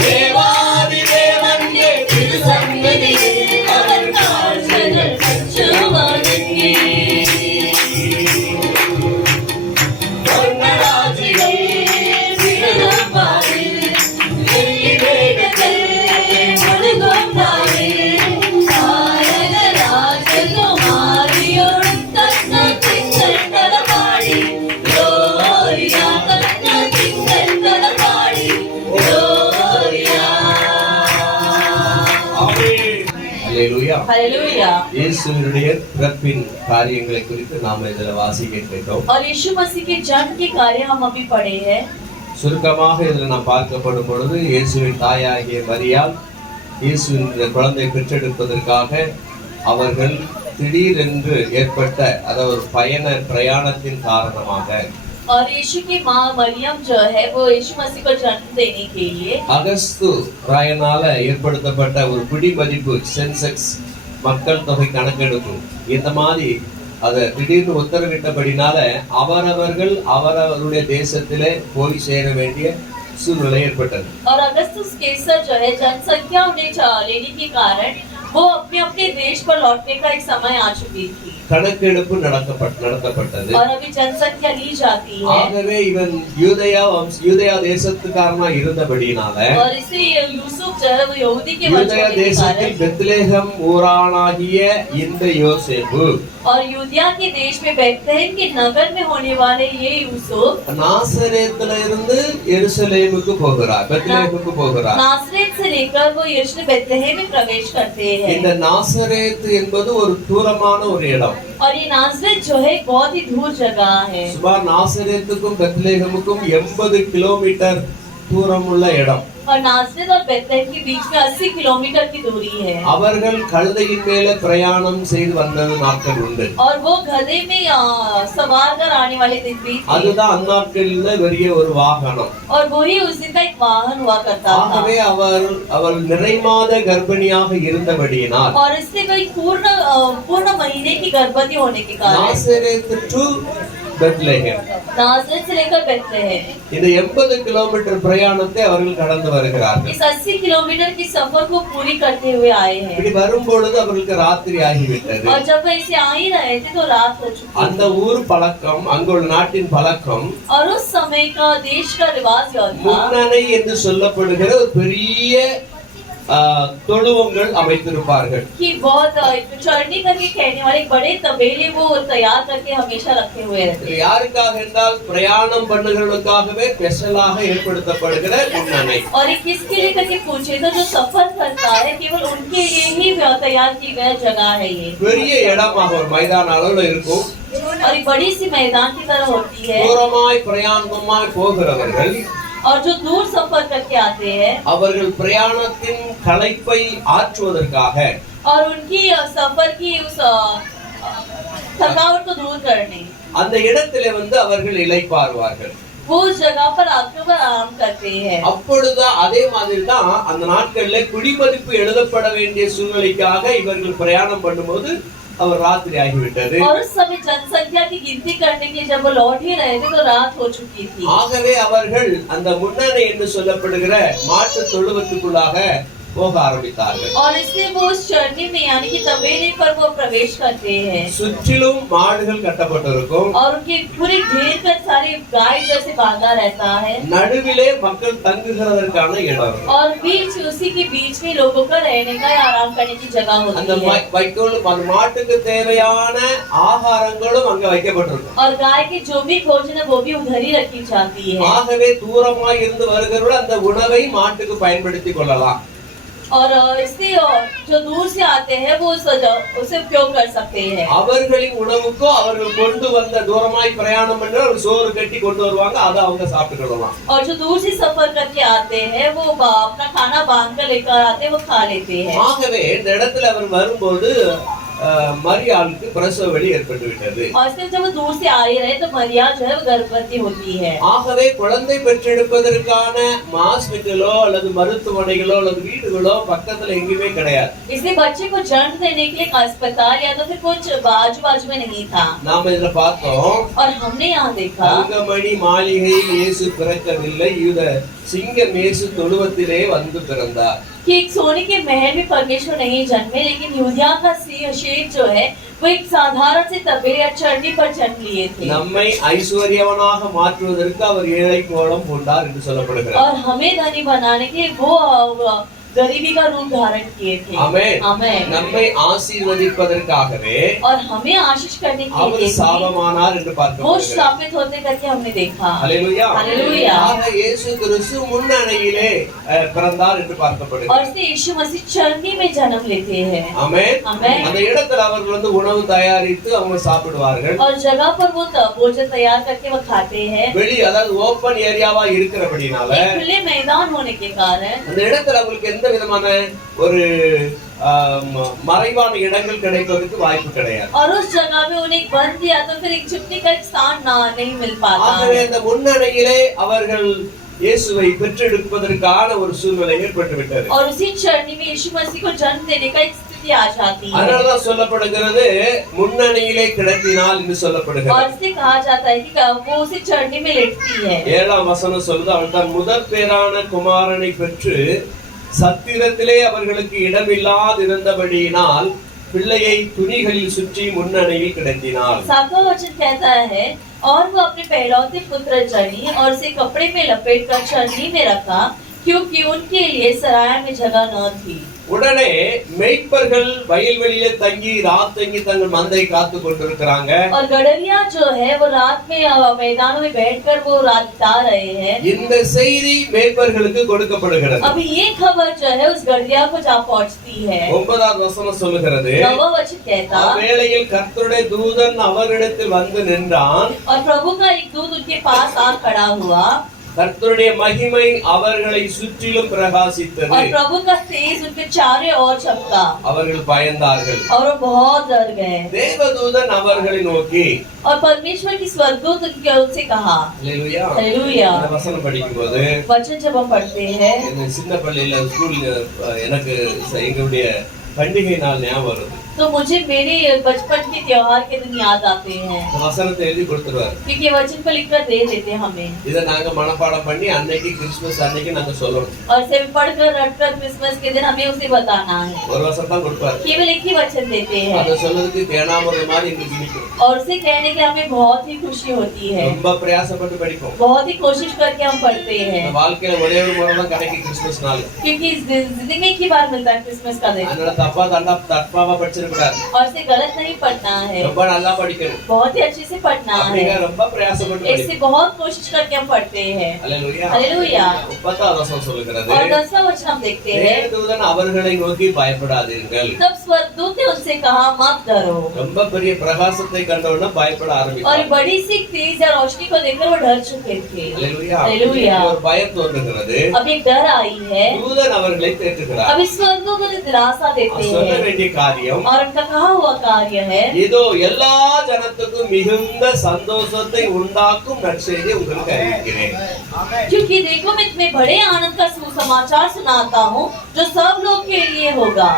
தேவாதி தேவன்றே திருசந்நிதியில் அவர் காட்சிகள் பெற்றுவணங்கி வர்ணராஜிகள் விழும் வானில் வெள்ளி மேகங்கள் ஒழுகும் வானில் தாரகராஜகுமாரியோடு தந்த திங்கள் களபாடி gloria தந்த திங்கள் களபாடி gloria ஆமென். அல்லேலூயா. हालेलुया இயேசுவினுடைய பிறப்பின் காரியங்களை குறித்து நாம் இதில் வாசிக்க கேட்டோம். और यीशु मसीह के जन्म के कार्य हम अभी पढ़े हैं சுருக்கமாக இதில் நாம் பார்க்கப்படும் பொழுது இயேசுவின் தாயாகிய மரியாள் இயேசுவின் இந்த குழந்தை பெற்றெடுப்பதற்காக அவர்கள் திடீரென்று ஏற்பட்ட அதாவது ஒரு பிரயாணத்தின் காரணமாக और यीशु की माँ मरियम जो है वो यीशु मसीह को जन्म देने के लिए அகஸ்து ராயனால ஏற்படுத்தப்பட்ட ஒரு பிடிமதிப்பு சென்செக்ஸ் மக்கள் தொகை கணக்கெடுப்பு இந்த மாதிரி அத திடீர்னு உத்தரவிட்டபடினால அவரவர்கள் அவரவருடைய தேசத்திலே போய் சேர வேண்டிய சூழ்நிலை ஏற்பட்டது. और अगस्तुस केसर जो है जनसंख्या उन्हें लेने के कारण वो अपने अपने देश पर लौटने का एक समय आ चुकी थी கணக்கெடுப்பு நடத்தப்பட்டது. और अभी जनसंख्या ली जाती है. ஆகவே இவன் யூதயா தேசத்துக்காரனா இருந்தபடினால और इसे यूसुफ जो है वो यहूदी के யூதயா தேசத்தில் பெத்லெஹேம் ஊரானாகிய இந்த யோசேப்பு और यूदिया के देश में बेथलेहम के नगर में होने वाले ये यूसुफ நாசரேத்துல இருந்து எருசலேமுக்கு போகிறார், பெத்லெஹேமுக்கு போகிறார். नासरेत से लेकर वो यरूशलेम बेथलेहम में प्रवेश करते हैं. இந்த நாசரேத் என்பது ஒரு தூரமான ஒரு இடம். और ये नासरेत जो है बहुत ही दूर जगह है. சுமார் நாசரேத்துக்கும் பெத்லெஹேமுக்கும் 80 கிலோமீட்டர் தூரம் உள்ள இடம். और नासरेत और बेथलेहम के बीच में 80 किलोमीटर की दूरी है. அவர்கள் கழுதையின் மேல பிரயாணம் செய்து வந்த நாட்கள் உண்டு. और वो गधे में सवार कर आने वाले दिन भी थे. அதுதான் அந்நாட்களில் பெரிய ஒரு வாகனம். और वही उस दिन का एक वाहन हुआ करता था. ஆகவே அவள் நிறைமாத கர்ப்பிணியாக இருந்தபடியினால் और इससे कोई पूर्ण महीने की गर्भवती होने के कारण நாசரேத் டு பெத்லெஹேம், नासरेत से लेकर बेथलेहम இந்த 80 கிலோமீட்டர் பிரயாணத்தை அவர்கள் கடந்து வருகிறார்கள். इस 80 किलोमीटर की सफर को पूरी करते हुए आए हैं. இப்படி வரும்பொழுது அவர்களுக்கு ராத்திரி ஆகிவிட்டது. और जब वे इसे आ ही रहे थे तो रात हो चुकी थी. அந்த ஊர் பழக்கம், அங்குள்ள நாட்டின் பழக்கம் और उस समय का देश का रिवाज यह था முன்னணை என்று சொல்லப்படுகிற ஒரு பெரிய தொழுவங்கள் அமைத்திருப்பார்கள். कि बहुत चढ़नी करके कहने वाले बड़े तबेले वो तैयार करके हमेशा रखे हुए रहते. யாருக்காக என்றால் பிரயாணம் பண்ணுகிறவர்களுக்காகவே ஸ்பெஷலாக ஏற்படுத்தப்படுகிற முன்னணை. और ये किसके लिए करके पूछे तो जो सफर करता है केवल उनके लिए ही तैयार की गई जगह है ये. பெரிய இடமாக ஒரு மைதான அளவுல இருக்கும். और एक बड़ी सी मैदान की तरह होती है. தூரமாய் பிரயாணமாய் போகிறவர்கள் और जो दूर सफर करके आते हैं அவர்கள் பிரயாணத்தின் களைப்பை ஆற்றுவதற்காக और उनकी सफर की उस थकावट को दूर करने அந்த இடத்திலே அவர்கள் இளைப்பாறுவார்கள். वो उस जगह पर आकर आराम करते हैं. அப்பொழுது அதே மாதிரி தான் அந்த நாட்கள்ல குடிமதிப்பு எழுதப்பட வேண்டிய சூழ்நிலைக்காக இவர்கள் பிரயாணம் பண்ணும்போது அவர் ராத்திரி ஆகிவிட்டது. और उस समय जनसंख्या की गिनती करने के जब वो लौट ही रहे थे तो रात हो चुकी थी. ஆகவே அவர்கள் அந்த முன்னணை என்று சொல்லப்படுகிற மாட்டு தொழுவத்துக்குள்ளாக போக ஆரம்பித்தார்கள். और इसलिए वो उस चरनी में यानी कि तबेले पर वो प्रवेश करते हैं. சுற்றிலும் மாடுகள் கட்டப்பட்டிருக்கும். और उनके पूरे घेर कर सारे गाय जैसे बांधा रहता है. நடுவிலே மக்கள் தங்குகிறதற்கான இடம். और बीच उसी के बीच में लोगों का रहने का आराम करने की जगह அந்த होती है. வைக்கோல் அந்த மாட்டுக்கு தேவையான ஆகாரங்களும் அங்க வைக்கப்பட்டிருக்கும். और गाय के जो भी भोजन है वो भी उधर ही रखी जाती है. ஆகவே தூரமாய் இருந்து வருகிறவர்கள் அந்த உணவை மாட்டுக்கு பயன்படுத்திக் கொள்ளலாம். और इसलिए जो दूर से आते हैं वो उसे उपयोग कर सकते हैं. அவர்களின் உணவுக்கோ அவர்கள் கொண்டு வந்த தூரமாய் பிரயாணம் பண்ண ஒரு சோறு கட்டி கொண்டு வருவாங்க, அதை அவங்க சாப்பிட்டுக்கலாம். और जो दूर से सफर करके आते हैं वो अपना खाना बांध कर लेकर आते हैं, वो खा लेते हैं. ஆகவே இந்த இடத்துல அவர் வரும்போது மரியாளுக்கு பிரசவ வலி ஏற்பட்டு விட்டது. और सिर्फ जब वो दूर से आ ही रहे तो मरिया जो है गर्भवती होती है. ஆகவே குழந்தை பெற்றெடுப்பதற்கான ஹாஸ்பிட்டலோ அல்லது மருத்துவமனைகளோ அல்லது வீடுகளோ பக்கத்துல எங்கேயுமே கிடையாது. इसलिए बच्चे को जन्म देने के लिए अस्पताल या तो फिर कुछ बाजू बाजू में नहीं था. நாம இதுல பார்த்தோம், और हमने यहाँ देखा தங்கமணி மாளிகையில் இயேசு பிறக்கவில்லை, யூத சிங்கம் இயேசு தொழுவத்திலே வந்து பிறந்தார். कि एक सोने के महल में परमेश्वर नहीं जन्मे, लेकिन यूदिया का शेर जो है वो एक साधारण से तबेले या चरनी पर जन्म लिए थे. நம்மை ஐஸ்வர்யவனாக மாற்றுவதற்கு அவர் ஏழை கோலம் பூண்டார் என்று சொல்லப்படுகிறார். और हमें धनी बनाने के वो गरीबी का रूप धारण किए थे. ஆமென். आमेन. நம்மை ஆசீர்வதிப்பதற்காகவே और हमें आशीष करने के அவர் लिए சாபமானார் என்று वो பார்க்கிறோம். श्रापित होते करके हमने देखा. ஹல்லேலூயா. ஹல்லேலூயா. ஆக இயேசு கிறிஸ்து முன்னணையிலே பிறந்தார் என்று और பார்க்கப்படுகிறது. इससे यीशु मसीह चरनी में जन्म लेते हैं. ஆமென். आमेन. அந்த இடத்துல அவர்கள் உணவு தயாரித்து அவங்க சாப்பிடுவார்கள். और जगह पर वो भोजन तैयार करके वो खाते हैं. வெளி அதாவது ஓபன் ஏரியாவா இருக்கிறபடினால एक खुले मैदान होने के कारण அந்த இடத்துல அவங்களுக்கு எந்த விதமான ஒரு மறைவான இடங்கள் கிடைப்பதற்கு வாய்ப்பு கிடையாது. और उस जगह में उन्हें बंद दिया तो फिर एक छुपने का स्थान नहीं मिल पाता. ஆகவே அந்த முன்னணியிலே அவர்கள் இயேசுவை பெற்றெடுப்பதற்கான ஒரு சூழ்நிலை ஏற்பட்டு விட்டது. और उसी चरनी में यीशु मसीह को जन्म देने का एक स्थिति शक्ति आ जाती है। அதனாலதான் சொல்லப்படுகிறது முன்னணியிலே கிடத்தினால் என்று சொல்லப்படுகிறது. और इससे कहा जाता है कि वो उसे चढ़ने में लेटती है। 7ஆம் வசனம் சொல்லுது, அவள் தன் முதற் பேரான குமாரனை பெற்று சத்திரத்திலே அவர்களுக்கு இடமில்லாதிருந்தபடியினால் பிள்ளையை துணிகளில் சுற்றி முன்னணியில் கிடத்தினாள். 7वां वचन कहता है, और वो अपने पहलौते पुत्र जनी और उसे कपड़े में लपेट कर चरनी में रखा, क्योंकि उनके लिए सराय में जगह न थी। உடனே மெய்ப்பர்கள் வயல்வெளியிலே தங்கி ராத் தங்கி தங்கள் மந்தை காத்து கொண்டிருக்கிறாங்க. और गडरिया जो है वो रात में मैदानों में बैठकर वो रात बिता रहे हैं। இந்த செய்தி மெய்ப்பர்களுக்கு கொடுக்கப்படுகிறது. अभी ये खबर जो है उस गडरिया को जा पहुंचती है। 9ஆம் வசனம் சொல்லுகிறது, 9वां वचन कहता, அவ்வேளையில் கர்த்தருடைய தூதன் அவரிடத்தில் வந்து நின்றான். और प्रभु का एक दूत उनके पास आ खड़ा हुआ, கர்த்தருடைய மகிமை அவர்களை சுற்றிலும் பிரகாசித்தது. और प्रभु का तेज उनके चारों ओर चमका, அவர்கள் பயந்தார்கள். और वो बहुत डर गए। தேவதூதன் அவர்களை நோக்கி, और परमेश्वर की स्वर्गदूत उनसे कहा, அல்லேலூயா. हालेलुया। இந்த வசனம் படிக்கும்போது वचन जब हम पढ़ते हैं, என்ன சின்ன பள்ளியில ஸ்கூல் எனக்கு எங்களுடைய பண்டிகை நாள் ஞாபகம் வருது. तो मुझे मेरे बचपन के त्योहार के दिन याद आते हैं, இந்த வசனத்தை எழுதி கொடுத்துருவாரு. क्योंकि वचन को लिखकर दे देते हैं हमें, இதை நாங்க மனப்பாடம் பண்ணி அன்னைக்கு கிறிஸ்துமஸ் அன்னைக்கு நாங்க சொல்லணும். और सिर्फ पढ़कर रटकर क्रिसमस के दिन हमें उसे बताना है। ஒரு வசனம் தான் கொடுப்பாரு. केवल एक ही वचन देते हैं, அதை சொல்றதுக்கு தேனாமுறை மாதிரி எங்களுக்கு இனிக்கும். और उसे कहने की हमें बहुत ही खुशी होती है। ரொம்ப பிரயாசப்பட்டு படிப்போம். बहुत ही कोशिश करके हम पढ़ते हैं, இந்த வாழ்க்கையில ஒரே ஒரு முறை தான் கிடைக்கும் கிறிஸ்துமஸ் நாள். क्योंकि इस जिंदगी में एक ही बार मिलता है क्रिसमस का दिन। அதனால தப்பாவா படிச்சிருக்கூடாது. और इसे गलत नहीं पढ़ना है, ரொம்ப நல்லா படிக்கணும். बहुत ही अच्छे से पढ़ना அப்படிங்க है। ரொம்ப பிரயாசப்பட்டு इससे படிக்கணும். बहुत कोशिश करके हम पढ़ते हैं। அல்லேலூயா. हालेलुया। 10ஆம் வசனம் சொல்லுகிறது, और 10वां वचन हम देखते हैं, தேவதூதன் அவர்களை நோக்கி பயப்படாதீர்கள். तब स्वर्गदूत ने उनसे कहा, मत डरो। ரொம்ப பெரிய பிரகாசத்தை கண்டவுடனே பயப்பட और ஆரம்பித்தார். बड़ी सी तेज या रोशनी को देखकर वो डर चुके थे। அல்லேலூயா. हालेलुया। ஒரு பயம் தோன்றுகிறது. अब एक डर आई है, தூதன் அவர்களை தேற்றுகிறார். अब इस स्वर्गदूत उन्हें दिलासा देते சொல்ல हैं, வேண்டிய காரியம், और उनका कहा हुआ कार्य है, இதோ எல்லா ஜனத்துக்கும் மிகுந்த சந்தோஷத்தை உண்டாக்கும் நற்செய்தியை உங்களுக்கு அறிவிக்கிறேன். क्योंकि देखो मैं तुम्हें बड़े आनंद का सुसमाचार सुनाता हूँ जो सब लोग के लिए होगा।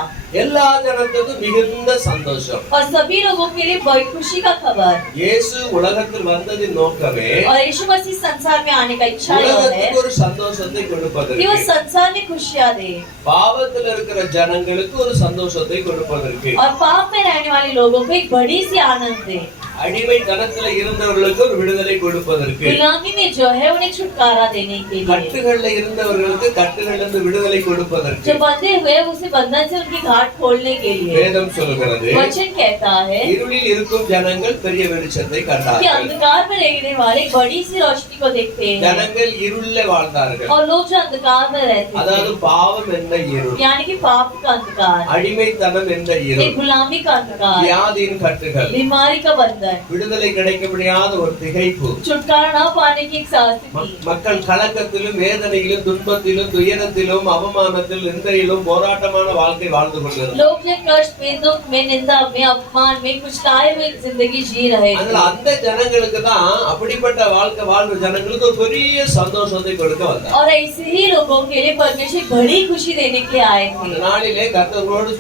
எல்லா ஜனத்துக்கும் மிகுந்த சந்தோஷம். और सभी लोगों के लिए बड़ी खुशी का खबर। இயேசு உலகத்தில் வந்ததின் நோக்கமே और यीशु मसीह संसार में आने का इच्छा यह है உலகத்துக்கு ஒரு சந்தோஷத்தை कि கொடுப்பதற்கு, वो संसार में खुशियाँ दे, பாவத்தில் இருக்கிற ஜனங்களுக்கு ஒரு சந்தோஷத்தை கொடுப்பதற்கு, और पाप में रहने वाले लोगों को एक बड़ी सी आनंद दे, அடிமைத்தனத்துல இருந்தவர்களுக்கு ஒரு விடுதலை கொடுப்பதற்கு, गुलामी में जो है उन्हें छुटकारा देने के लिए, கட்டுகள்ல இருந்தவர்களுக்கு கட்டுகளிலிருந்து விடுதலை கொடுப்பதற்கு. जो बंधे हुए उसे बंधन से उनकी घाट खोलने के लिए। வேதம் சொல்லுகிறது, वचन कहता है இருளில் இருக்கும் ஜனங்கள் பெரிய வெளிச்சத்தை कि கண்டார்கள். अंधकार में रहने वाले बड़ी सी रोशनी को देखते हैं, ஜனங்கள் இருளில் வாழ்ந்தார்கள். और लोग जो अंधकार में रहते அதாவது थे, பாவம் என்ற இருள், यानी कि पाप का अंधकार, அடிமைத்தனம் என்ற एक இருள், गुलामी का अंधकार, வியாதியின் கட்டுகள், बीमारी का बंधन, விடுதலை கிடைக்க முடியாத ஒரு திகைப்பு, छुटकारा न पाने की एक स्थिति, மக்கள் கலக்கத்திலும் வேதனையிலும் துன்பத்திலும் துயரத்திலும் அவமானத்திலும் நிந்தையிலும் போராட்டமான வாழ்க்கை வாழ்ந்து கொண்டிருந்தார். लोग ये कष्ट में, दुख में, निंदा में, अपमान में कुचलाए हुए जिंदगी जी रहे அதனால थे। அந்த ஜனங்களுக்கு தான், அப்படிப்பட்ட வாழ்க்கை வாழ்ற ஜனங்களுக்கு ஒரு பெரிய சந்தோஷத்தை கொடுக்க வந்தார். और ऐसे ही लोगों के लिए परमेश्वर बड़ी खुशी देने के लिए आए அந்த थे। நாளிலே கர்த்தரோடு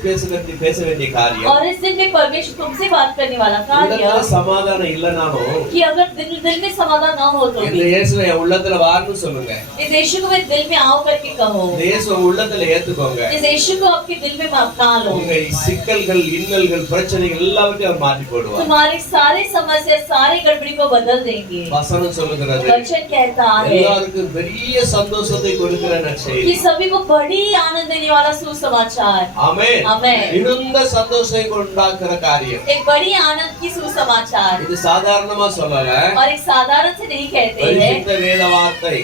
பேச வேண்டிய காரியம், और इस दिन में परमेश्वर तुमसे बात करने वाला कार्य உள்ளத்துல சமாதானம் இல்லனாலும் कि अगर दिल में समाधान न हो तो இந்த भी இயேசுவை என் உள்ளத்துல வாருன்னு சொல்லுங்க. इस यीशु को मैं दिल में आओ करके कहो, இந்த இயேசுவை உள்ளத்துல ஏத்துக்கோங்க. इस यीशु को आपके दिल में अपना लो। உங்க சிக்கல்கள், இன்னல்கள், பிரச்சனைகள் எல்லாவற்றையும் அவர் மாற்றி போடுவார். तुम्हारी सारी समस्या, सारी गड़बड़ी को बदल देंगे। வசனம் சொல்லுகிறது, वचन कहता है எல்லாருக்கும் பெரிய சந்தோஷத்தை கொடுக்கிற நற்செய்தி. कि सभी को बड़ी आनंद देने वाला सुसमाचार। ஆமென். आमेन। மிகுந்த சந்தோஷத்தை உண்டாக்குற காரியம். एक बड़ी आनंद की सुसमाचार, இது சாதாரணமா சொல்லல, और एक साधारण से नहीं कहते हैं, பரிசுத்த வேத வார்த்தை.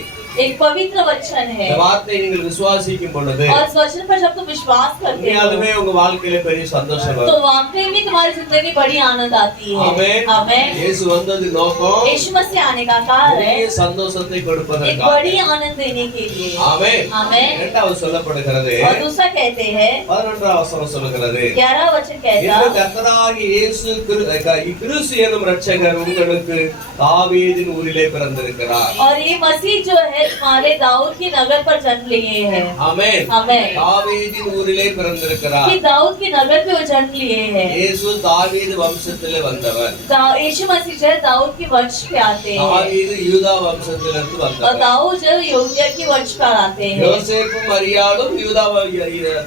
एक पवित्र वचन है। இந்த வார்த்தையை நீங்கள் விசுவாசிக்கும் பொழுது और इस वचन पर जब तुम विश्वास करते हो உண்மையாலுமே உங்க வாழ்க்கையில பெரிய சந்தோஷம் तो வரும். वाकई में तुम्हारी जिंदगी बड़ी आनंद आती है। ஆமென். आमेन। இயேசு வந்தது நோக்கம் यीशु मसीह आने का कारण है பெரிய சந்தோஷத்தை एक கொடுப்பதற்காக. बड़ी आनंद देने के लिए। ஆமென். आमेन। இரண்டாவது சொல்லப்படுகிறது, और दूसरा कहते हैं, 11ஆம் வசனம் சொல்லுகிறது, 11वां वचन कहता இந்த கர்த்தராகிய இயேசு கிறிஸ்து எனும் இரட்சகர் உங்களுக்கு தாவீதின் ஊரிலே பிறந்திருக்கிறார். और ये मसीह जो है तुम्हारे दाऊद के नगर पर जन्म लिए हैं। ஆமென். आमेन। தாவீதின் ஊரிலே பிறந்திருக்கிறார். कि दाऊद के नगर पे वो जन्म लिए हैं। இயேசு தாவீது வம்சத்திலே வந்தவர். यीशु मसीह जो है दाऊद के वंश पे आते हैं தாவீது யூதா வம்சத்திலிருந்து और வந்தவர். दाऊद जो है यहूदिया के वंश पर आते हैं யோசேப்பும் மரியாளும் யூதா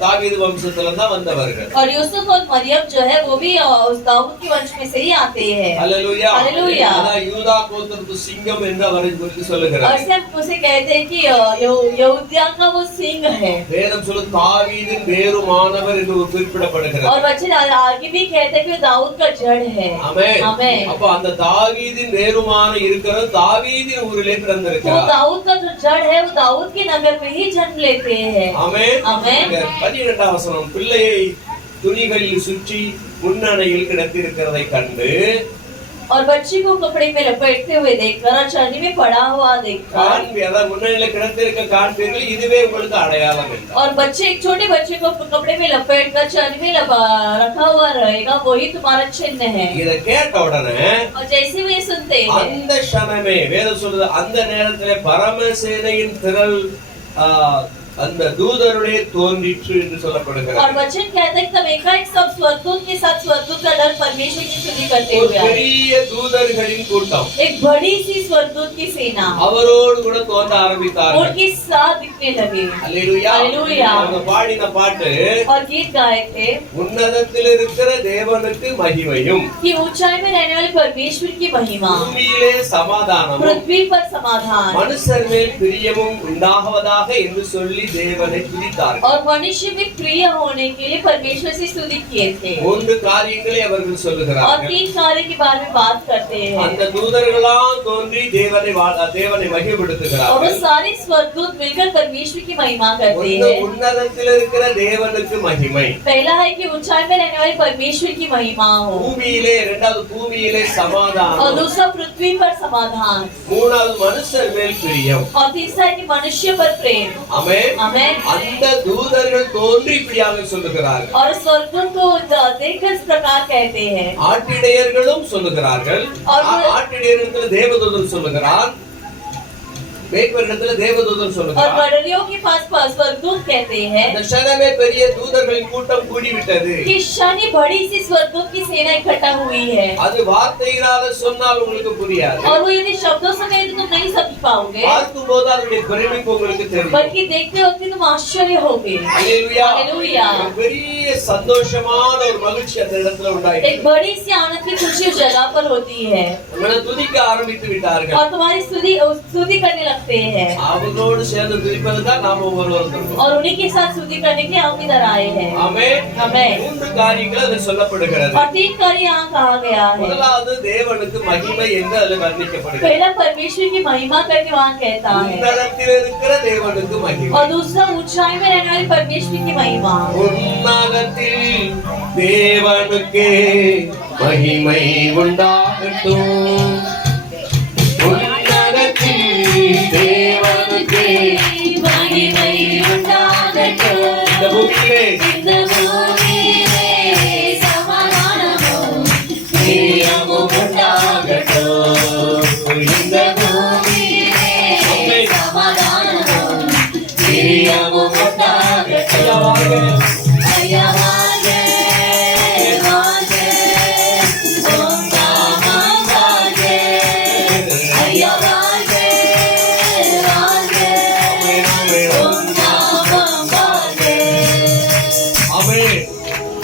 தாவீது வம்சத்திலிருந்து தான் வந்தவர்கள். और यूसुफ और मरियम जो है वो भी उस दाऊद के वंश में से ही आते हैं। ஹல்லேலூயா. ஹல்லேலூயா. அதான் யூதா கோத்திரத்து சிங்கம் என்று அவரை குறித்து और சொல்லுகிறார். से हम उसे कहते हैं कि यहूदिया का वो सिंह है। வேதம் சொல்லும் தாவீதின் வேறுமானவர் என்று குறிப்பிடப்படுகிறது. और वचन आगे भी कहते हैं कि वो दाऊद का जड़ है। ஆமென். आमेन। அப்ப அந்த தாவீதின் வேறுமான இருக்கிற தாவீதின் ஊரிலே वो பிறந்திருக்கிறார். दाऊद का जो जड़ है वो दाऊद के नगर में ही जन्म लेते हैं। ஆமென். ஆமென். 12ஆம் வசனம், பிள்ளையை துணிகளில் சுற்றி முன்னணையில் கிடத்திருக்கிறதை கண்டு और बच्चे को कपड़े में लपेटते हुए देखकर और चरनी में पड़ा हुआ देखकर காண்பி, அதாவது முன்னணியில கிடத்திருக்க காண்பீர்கள், இதுவே உங்களுக்கு அடையாளம் என்றார். और बच्चे एक छोटे बच्चे को कपड़े में लपेट कर चरनी में रखा हुआ रहेगा वही तुम्हारा चिन्ह है। இத கேட்ட உடனே और जैसे वो ये सुनते हैं அந்த க்ஷணமே வேதம் சொல்றது, அந்த நேரத்திலே பரமசேனையின் திரள் அந்த தூதருடைய தோன்றிற்று என்று சொல்லப்படுகிறது. और वचन कहता है कि तब एकाएक सब स्वर्गदूत के साथ स्वर्गदूत का दल परमेश्वर की स्तुति करते ஒரு हुए आए। பெரிய தூதர்களின் கூட்டம் एक बड़ी सी स्वर्गदूत की सेना அவரோடு கூட தோன்ற ஆரம்பித்தார்கள். उनके साथ दिखने लगे। அல்லேலூயா. அல்லேலூயா. அவங்க பாடின பாட்டு, और गीत गाए थे உன்னதத்தில் இருக்கிற தேவனுக்கு மகிமையும் कि ऊंचाई में रहने वाले परमेश्वर की महिमा, பூமியிலே சமாதானமும் पृथ्वी पर समाधान மனுஷர் மேல் பிரியமும் உண்டாகுவதாக என்று சொல்லி தேவனை துதித்தார்கள். और मनुष्य में प्रिय होने के लिए परमेश्वर से स्तुति किए थे। மூன்று காரியங்களை அவர்கள் और சொல்லுகிறார்கள். 3 कार्य के बारे में बात करते हैं। அந்த தூதர்களாம் தோன்றி தேவனை और वो மகிமைப்படுத்துகிறார்கள். सारे स्वर्गदूत मिलकर परमेश्वर की महिमा करते ஒன்று, हैं। உன்னதத்தில் இருக்கிற தேவனுக்கு மகிமை. पहला है कि ऊंचाई में रहने वाले परमेश्वर की महिमा हो, பூமியிலே, இரண்டாவது பூமியிலே और சமாதானம், दूसरा पृथ्वी पर समाधान, மூணாவது மனுஷர் மேல் பிரியம். और तीसरा है कि मनुष्य पर प्रेम। ஆமென். आमेन। அந்த தூதர்கள் தோன்றி இப்படியாக சொல்லுகிறார்கள். और स्वर्गदूत को देखकर इस प्रकार कहते हैं। ஆட்டிடையர்களும் சொல்லுகிறார்கள். और- ஆட்டிடையரிடத்தில் தேவதூதன் சொல்லுகிறான், மேய்ப்பரிடத்தில் தேவதூதன் और சொல்லுகிறான். गडरियों के पास स्वर्गदूत कहते हैं அந்த க்ஷணமே பெரிய தூதர்களின் கூட்டம் கூடிவிட்டது. कि शनि बड़ी सी स्वर्गदूत की सेना इकट्ठा हुई है। அது வார்த்தையினால சொன்னால் உங்களுக்கு புரியாது. और वो यदि शब्दों से कहे तो तुम नहीं समझ पाओगे, பார்க்கும்போது அதனுடைய பிரமிப்பு உங்களுக்கு தெரியும். बल्कि देखते वक्त तुम आश्चर्य होगे। அல்லேலூயா. हालेलुया। ஒரு பெரிய சந்தோஷமான ஒரு மகிழ்ச்சி அந்த இடத்துல एक உண்டாயிற்று. बड़ी सी आनंद की खुशी उस जगह पर होती है உங்களை துதிக்க ஆரம்பித்து விட்டார்கள். और तुम्हारी स्तुति करने लगते हैं। அவர்களோடு சேர்ந்து துதிப்பது தான் நாம ஒவ்வொருவரும் இருக்கோம். और उन्हीं के साथ स्तुति करने के हम इधर आए हैं। ஆமென். आमेन। மூன்று காரியங்கள் அதில் சொல்லப்படுகிறது. और 3 कार्य यहाँ कहा गया है। முதலாவது தேவனுக்கு மகிமை என்று அதில் வர்ணிக்கப்படுகிறது. पहला परमेश्वर की महिमा करके वहाँ कहता है, உன்னதத்தில் இருக்கிற தேவனுக்கு மகிமை. और दूसरा ऊंचाई में रहने वाले परमेश्वर की महिमा। உன்னதத்தில் தேவனுக்கே மகிமை உண்டாகட்டும். உன்னதத்தில் தேவனுக்கே महिமை उண்டாகட்டும். இந்த பூமியிலே இந்த பூமியிலே சமாதானமும் பிரியமும் உண்டாகட்டும். இந்த பூமியிலே சமாதானமும் பிரியமும் உண்டாகட்டும். ஐயா வாழ்க, வாழ்க, உம் நாமம் வாழ்க. ஐயா வாழ்க, வாழ்க, உம் நாமம் வாழ்க. ஆமென்.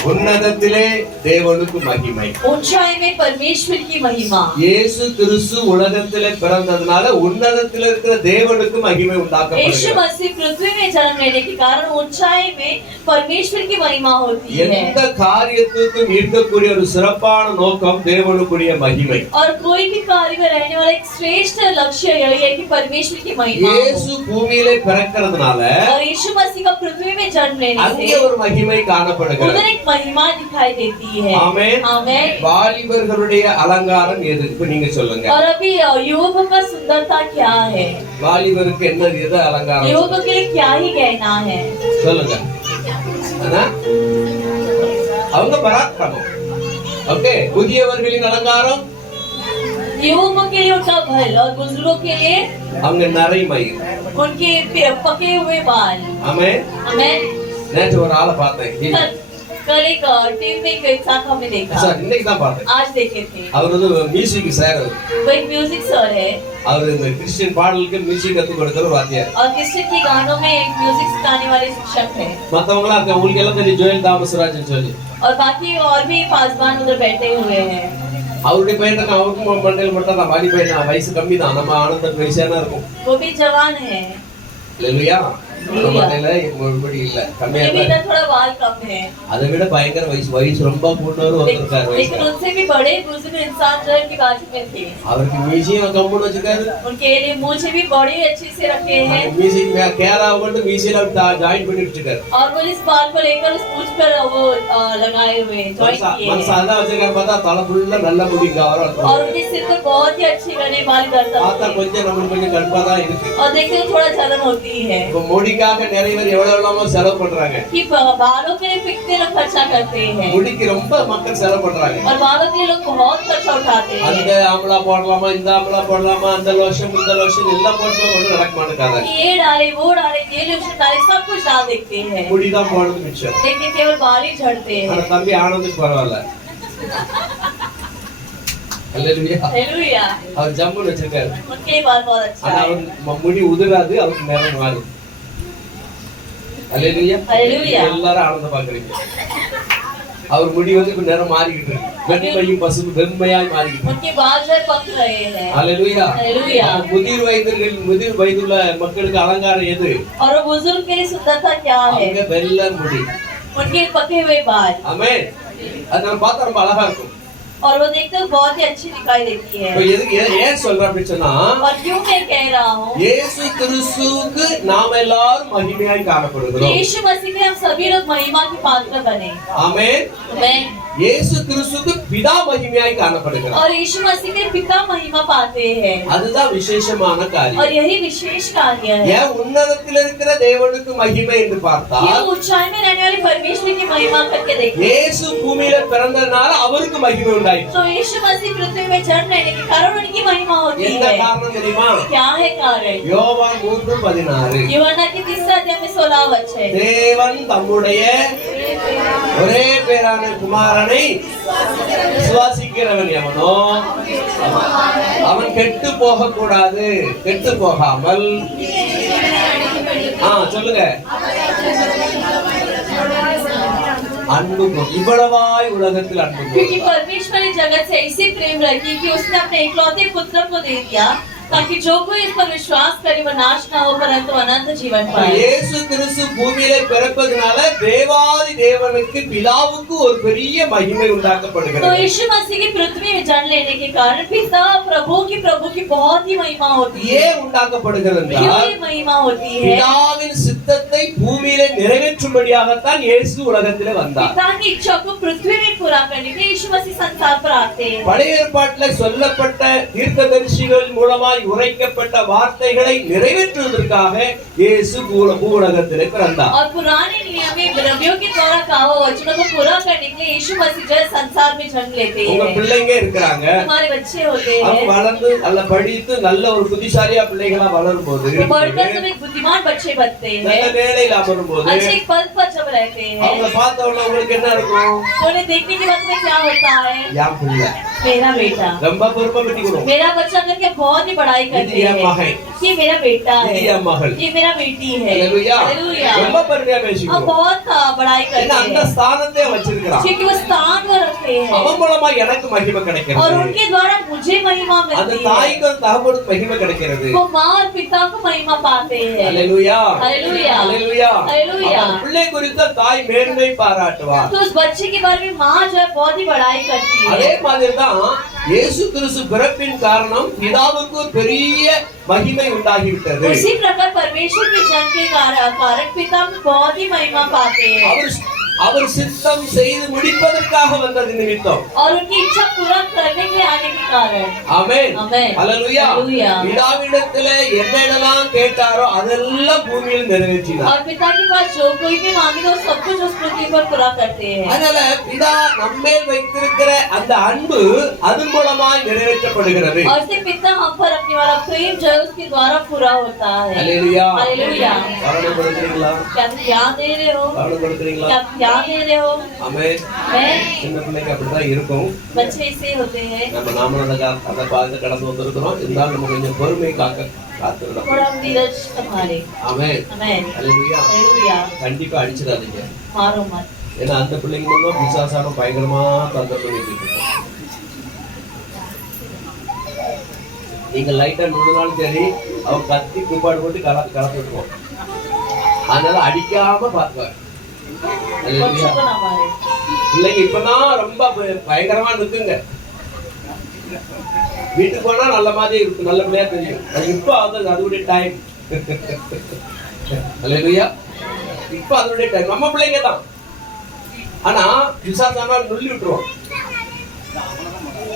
உன்னதத்திலே தேவனுக்கு மகிமை. ऊंचाई में परमेश्वर की महिमा। இயேசு கிறிஸ்து உலகத்திலே பிறந்ததுனால உன்னதத்தில் இருக்கிற தேவனுக்கு மகிமை यीशु உண்டாக்கப்படுகிறது. मसीह पृथ्वी में जन्म लेने के कारण ऊंचाई में परमेश्वर की महिमा होती है। எந்த காரியத்துக்கும் இருக்கக்கூடிய ஒரு சிறப்பான நோக்கம் தேவனுக்குரிய மகிமை. और कोई भी कार्य में रहने वाला एक श्रेष्ठ लक्ष्य यही है कि परमेश्वर की महिमा हो। இயேசு பூமியிலே பிறக்கிறதுனால और यीशु मसीह का पृथ्वी में जन्म लेने அங்கே से ஒரு மகிமை காணப்படுகிறது. उधर एक महिमा दिखाई देती है। ஆமென். आमेन। வாலிபர்களுடைய அலங்காரம் எது? இப்ப நீங்க சொல்லுங்க. और अभी युवकों का सुंदरता क्या है? வாலிபருக்கு என்ன எது அலங்காரம்? युवकों के लिए क्या ही कहना है? சொல்லுங்க. ஆனா, அவங்க பராக்கிரமம். ஓகே. புதியவர்களின் அலங்காரம் युवकों के लिए उनका भल और बुजुर्गों के लिए அவங்க நரை மயிர். उनके पके हुए बाल. ஆமென். आमेन. நேற்று ஒரு ஆளை பார்த்தேன். कल एक टीम में एक इंसान को हमने देखा. சார் இன்னைக்கு தான் பார்த்தேன். आज देखे थे. அவர் வந்து மியூசிக் சார். वो एक म्यूजिक सर है. அவர் இந்த கிறிஸ்டியன் பாடலுக்கு மியூசிக் கத்து கொடுக்கிற ஒரு வாத்தியார். और क्रिश्चियन के गानों में एक म्यूजिक सिखाने वाले शिक्षक है. மத்தவங்களா இருக்க உங்களுக்கு எல்லாம் தெரியும் ஜோயல் தாமஸ் ராஜன் சொல்லி. और बाकी और भी पासवान उधर बैठे हुए हैं. அவருடைய பையன் அவருக்கும் மண்டையில் மட்டும் நான் வாடி பையன் வயசு கம்மி தான் நம்ம ஆனந்தம் வயசான இருக்கும். वो भी जवान है. இல்லையா? மண்டையில முழுபடி இல்ல கம்மியா इधर थोड़ा बाल कम है. அதை விட பயங்கர வயசு ரொம்ப கூடவர் வந்திருக்காரு. लेकिन उनसे भी बड़े बुजुर्ग इंसान जो की बाजू में थे. அவருக்கு மியூசியம் கம்முன்னு வச்சிருக்காரு. उनके लिए मूछें भी बड़ी अच्छी से रखे हैं. மியூசிக் கேரா வந்து மியூசியல ஜாயின் பண்ணிட்டு இருக்காரு. और वो इस बाल को लेकर उस मूछ पर वो लगाए हुए हैं, जॉइन किए हैं. மனசால வச்சிருக்காரு பார்த்தா தலை ஃபுல்லா நல்ல முடிங்க வரும். और उनके सिर पर बहुत ही अच्छे घने बाल करता பார்த்தா கொஞ்சம் நமக்கு கொஞ்சம் கடுப்பா தான் இருக்கு. और देखने में थोड़ा जलन होती है. இப்போ முடிக்காக நிறைய பேர் எவ்வளவு எவ்வளவு செலவு பண்றாங்க. कि बालों के लिए कितने लोग खर्चा करते हैं. முடிக்கு ரொம்ப மக்கள் செலவு பண்றாங்க. और बालों के लिए लोग बहुत खर्चा उठाते हैं. அந்த ஆம்பளா போடலாமா இந்த ஆம்பளா போடலாமா அந்த லோஷன் இந்த லோஷன் எல்லாம் போட்டா ஒண்ணு நடக்க மாட்டேங்குது. ये डाले वो डाले ये लोशन डाले सब कुछ डाल देते हैं. முடி தான் போடுறது மிச்சம். लेकिन केवल बाल ही झड़ते हैं. ஆனா தம்பி ஆனந்துக்கு பரவாயில்ல. அல்லேலூயா. हालेलुया. அவர் ஜம்முன்னு வச்சிருக்காரு. उनके बाल बहुत अच्छा ஆனா है. அவர் முடி உதிராது அவருக்கு நேரம் மாறுது. அல்லேலூயா. हालेलुया. எல்லாரும் ஆனந்த பாக்குறீங்க. அவர் முடி வந்து இப்ப நேரம் மாறிக்கிட்டு இருக்கு. வெண்மையும் பசுமை வெண்மையாய் மாறிக்கிட்டு இருக்கு. उनके बाल जो पक रहे हैं. அல்லேலூயா. हालेलुया. முதிர் வயதுள்ள மக்களுக்கு அலங்காரம் எது? और वो बुजुर्ग के लिए सुंदरता क्या है? அவங்க வெள்ளை முடி. उनके पके हुए बाल. ஆமென். அதனால பார்த்தா ரொம்ப அழகா இருக்கும். और वो देखकर बहुत ही अच्छी दिखाई देती है. இப்போ எதுக்கு ஏன் சொல்றேன் அப்படி சொன்னா और क्यों मैं कह रहा हूँ? இயேசு கிறிஸ்துவுக்கு நாம் எல்லாரும் மகிமையாய் காணப்படுகிறோம். यीशु मसीह के हम सभी लोग महिमा के पात्र बने. ஆமென். मैं இயேசு கிறிஸ்துவுக்கு பிதா மகிமையாய் காணப்படுகிறார். और यीशु मसीह के पिता महिमा पाते हैं. அதுதான் விசேஷமான और காரியம். यही विशेष कार्य है. ஏன் உன்னதத்தில் இருக்கிற தேவனுக்கு மகிமை என்று பார்த்தால் ये ऊंचाई में रहने वाले परमेश्वर की महिमा करके देखिए. இயேசு பூமியில பிறந்ததனால அவருக்கு மகிமை உண்டாயிற்று. तो यीशु मसीह पृथ्वी में जन्म लेने के कारण उनकी महिमा होती என்ன है. காரணம் தெரியுமா? क्या है कारण? யோவான் 3:16 यूहन्ना के 3 अध्याय में 16 वचन. தேவன் தம்முடைய ஒரே பேரான குமாரனை விசுவாசிக்கிறவன் எவனோ அவன் கெட்டு போக கூடாது. கெட்டு போகாமல் சொல்லுங்க அன்பு இவ்வளவாய் உலகத்தில் அன்பு क्योंकि परमेश्वर ने जगत से ऐसी प्रेम रखी कि उसने अपने इकलौते पुत्र को दे दिया ताकि जो कोई इस पर विश्वास करे वह नाश न हो परंतु अनंत जीवन पाए. இயேசு கிறிஸ்து பூமியிலே பிறப்பதனால தேவாதி தேவனுக்கு பிதாவுக்கு ஒரு பெரிய மகிமை உண்டாக்கப்படுகிறது. तो यीशु मसीह की पृथ्वी में जन्म लेने के कारण पिता प्रभु की बहुत ही महिमा होती है. ஏன் உண்டாக்கப்படுகிறது क्यों என்றால் ये महिमा होती है? பிதாவின் சித்தத்தை பூமியிலே நிறைவேற்றும்படியாகத்தான் இயேசு உலகத்திலே வந்தார். पिता की इच्छा को पृथ्वी में पूरा करने के लिए यीशु मसीह संसार पर आते हैं. பழைய ஏற்பாட்டிலே சொல்லப்பட்ட தீர்க்கதரிசிகள் மூலமாய் உரைக்கப்பட்ட வார்த்தைகளை நிறைவேற்றுவதற்காக இயேசு பூவுலகத்திலே பிறந்தார். और पुराने नियम में नबियों के द्वारा कहा हुआ वचनों को पूरा करने के लिए यीशु मसीह जो है संसार में जन्म लेते உங்க हैं. பிள்ளைங்க இருக்காங்க. हमारे बच्चे होते அவங்க हैं. வளர்ந்து நல்ல படித்து நல்ல ஒரு புத்திசாலியா பிள்ளைகளா வளரும் போது वो बढ़कर सब एक बुद्धिमान बच्चे बनते நல்ல हैं. வேலையில அமரும் போது अच्छे पद पर जब रहते हैं அவங்க பார்த்த உடனே உங்களுக்கு என்ன இருக்கும்? तो उन्हें देखने के बाद में क्या होता है? யாம் பிள்ளை मेरा बेटा, ரொம்ப பொறுப்பா பெட்டிக்கணும். मेरा बच्चा करके बहुत ही बड़ाई करते இது என் हैं. மகன், ये मेरा बेटा है, இது என் மகள். ये मेरा बेटी है. அல்லேலூயா. हालेलुया. ரொம்ப பெருமையா और பேசிக்கணும். बहुत बड़ाई ஏன்னா करते அந்த हैं ஸ்தானத்தை வச்சிருக்கிறான். क्योंकि वो स्थान वो रखते हैं அவன் மூலமா எனக்கு மகிமை और கிடைக்கிறது. उनके द्वारा मुझे महिमा அந்த मिलती है. தாய்க்கு தகப்பனுக்கு மகிமை கிடைக்கிறது. वो माँ और पिता को महिमा पाते हैं. அல்லேலூயா. हालेलुया. அல்லேலூயா. हालेलुया. அவன் பிள்ளை குறித்த தாய் மேன்மை பாராட்டுவார். तो उस बच्चे के बारे में माँ जो है बहुत ही बड़ाई करती அதே है. மாதிரி தான் இயேசு கிறிஸ்து பிறப்பின் காரணம் பிதாவுக்கு ஒரு பெரிய மகிமை உண்டாகிவிட்டது. उसी प्रकार परमेश्वर के जन्म के कारण पिता में बहुत ही महिमा पाते हैं. அவர் அவர் சித்தம் செய்து முடிப்பதற்காக வந்தது நிமித்தம். और उनकी इच्छा पूरा करने के लिए आने के कारण. ஆமென். आमेन. ஹல்லேலூயா. हालेलुया. பிதாவிடத்திலே என்னென்னலாம் கேட்டாரோ அதெல்லாம் பூமியில் நிறைவேற்றினார். और पिता के पास जो कोई भी मांगे तो सब कुछ उस पृथ्वी पर पूरा करते हैं. அதனால பிதா நம்மேல் வைத்திருக்கிற அந்த அன்பு அதன் மூலமாய் நிறைவேற்றப்படுகிறது. और से पिता हम पर अपने वाला प्रेम जो है उसके द्वारा पूरा होता है. ஹல்லேலூயா. हालेलुया. கவனம் கொடுக்கிறீங்களா? क्या तुम ध्यान दे रहे हो? கவனம் கொடுக்கிறீங்களா? क्या तुम ध्यान दे रहे हो? ஆமென். मैं சின்ன பிள்ளைங்க அப்படிதான் இருக்கும். बच्चे ऐसे होते हैं. நம்ம நாமளோட அந்த பாதை கடந்து வந்திருக்கிறோம். இருந்தாலும் நம்ம கொஞ்சம் பொறுமை காத்துறோம். थोड़ा धीरज संभाले. ஆமென். आमेन. ஹல்லேலூயா. हालेलुया. கண்டிப்பா அடிச்சிடாதீங்க. मारो मत. ஏன்னா அந்த பிள்ளைங்க மூலம் பிசாசான பயங்கரமா தொந்தரவு பண்ணிட்டு இருக்கும். நீங்க லைட்டா நுழைனாலும் சரி அவன் கத்தி கூப்பாடு போட்டு கலத்து விட்டுருவோம். அதனால அடிக்காம பார்ப்பாரு. बच्चों को ना मारे. பிள்ளைங்க இப்பதான் ரொம்ப பயங்கரமா இருக்குங்க. வீட்டுக்கு போனா நல்ல மாதிரி இருக்கு, நல்ல பிள்ளையா தெரியும். அது இப்ப அதோடைய டைம். ஹல்லேலூயா. இப்ப அதோடைய டைம். நம்ம பிள்ளைங்க தான். ஆனா பிசாசான நுள்ளி விட்டுருவோம்.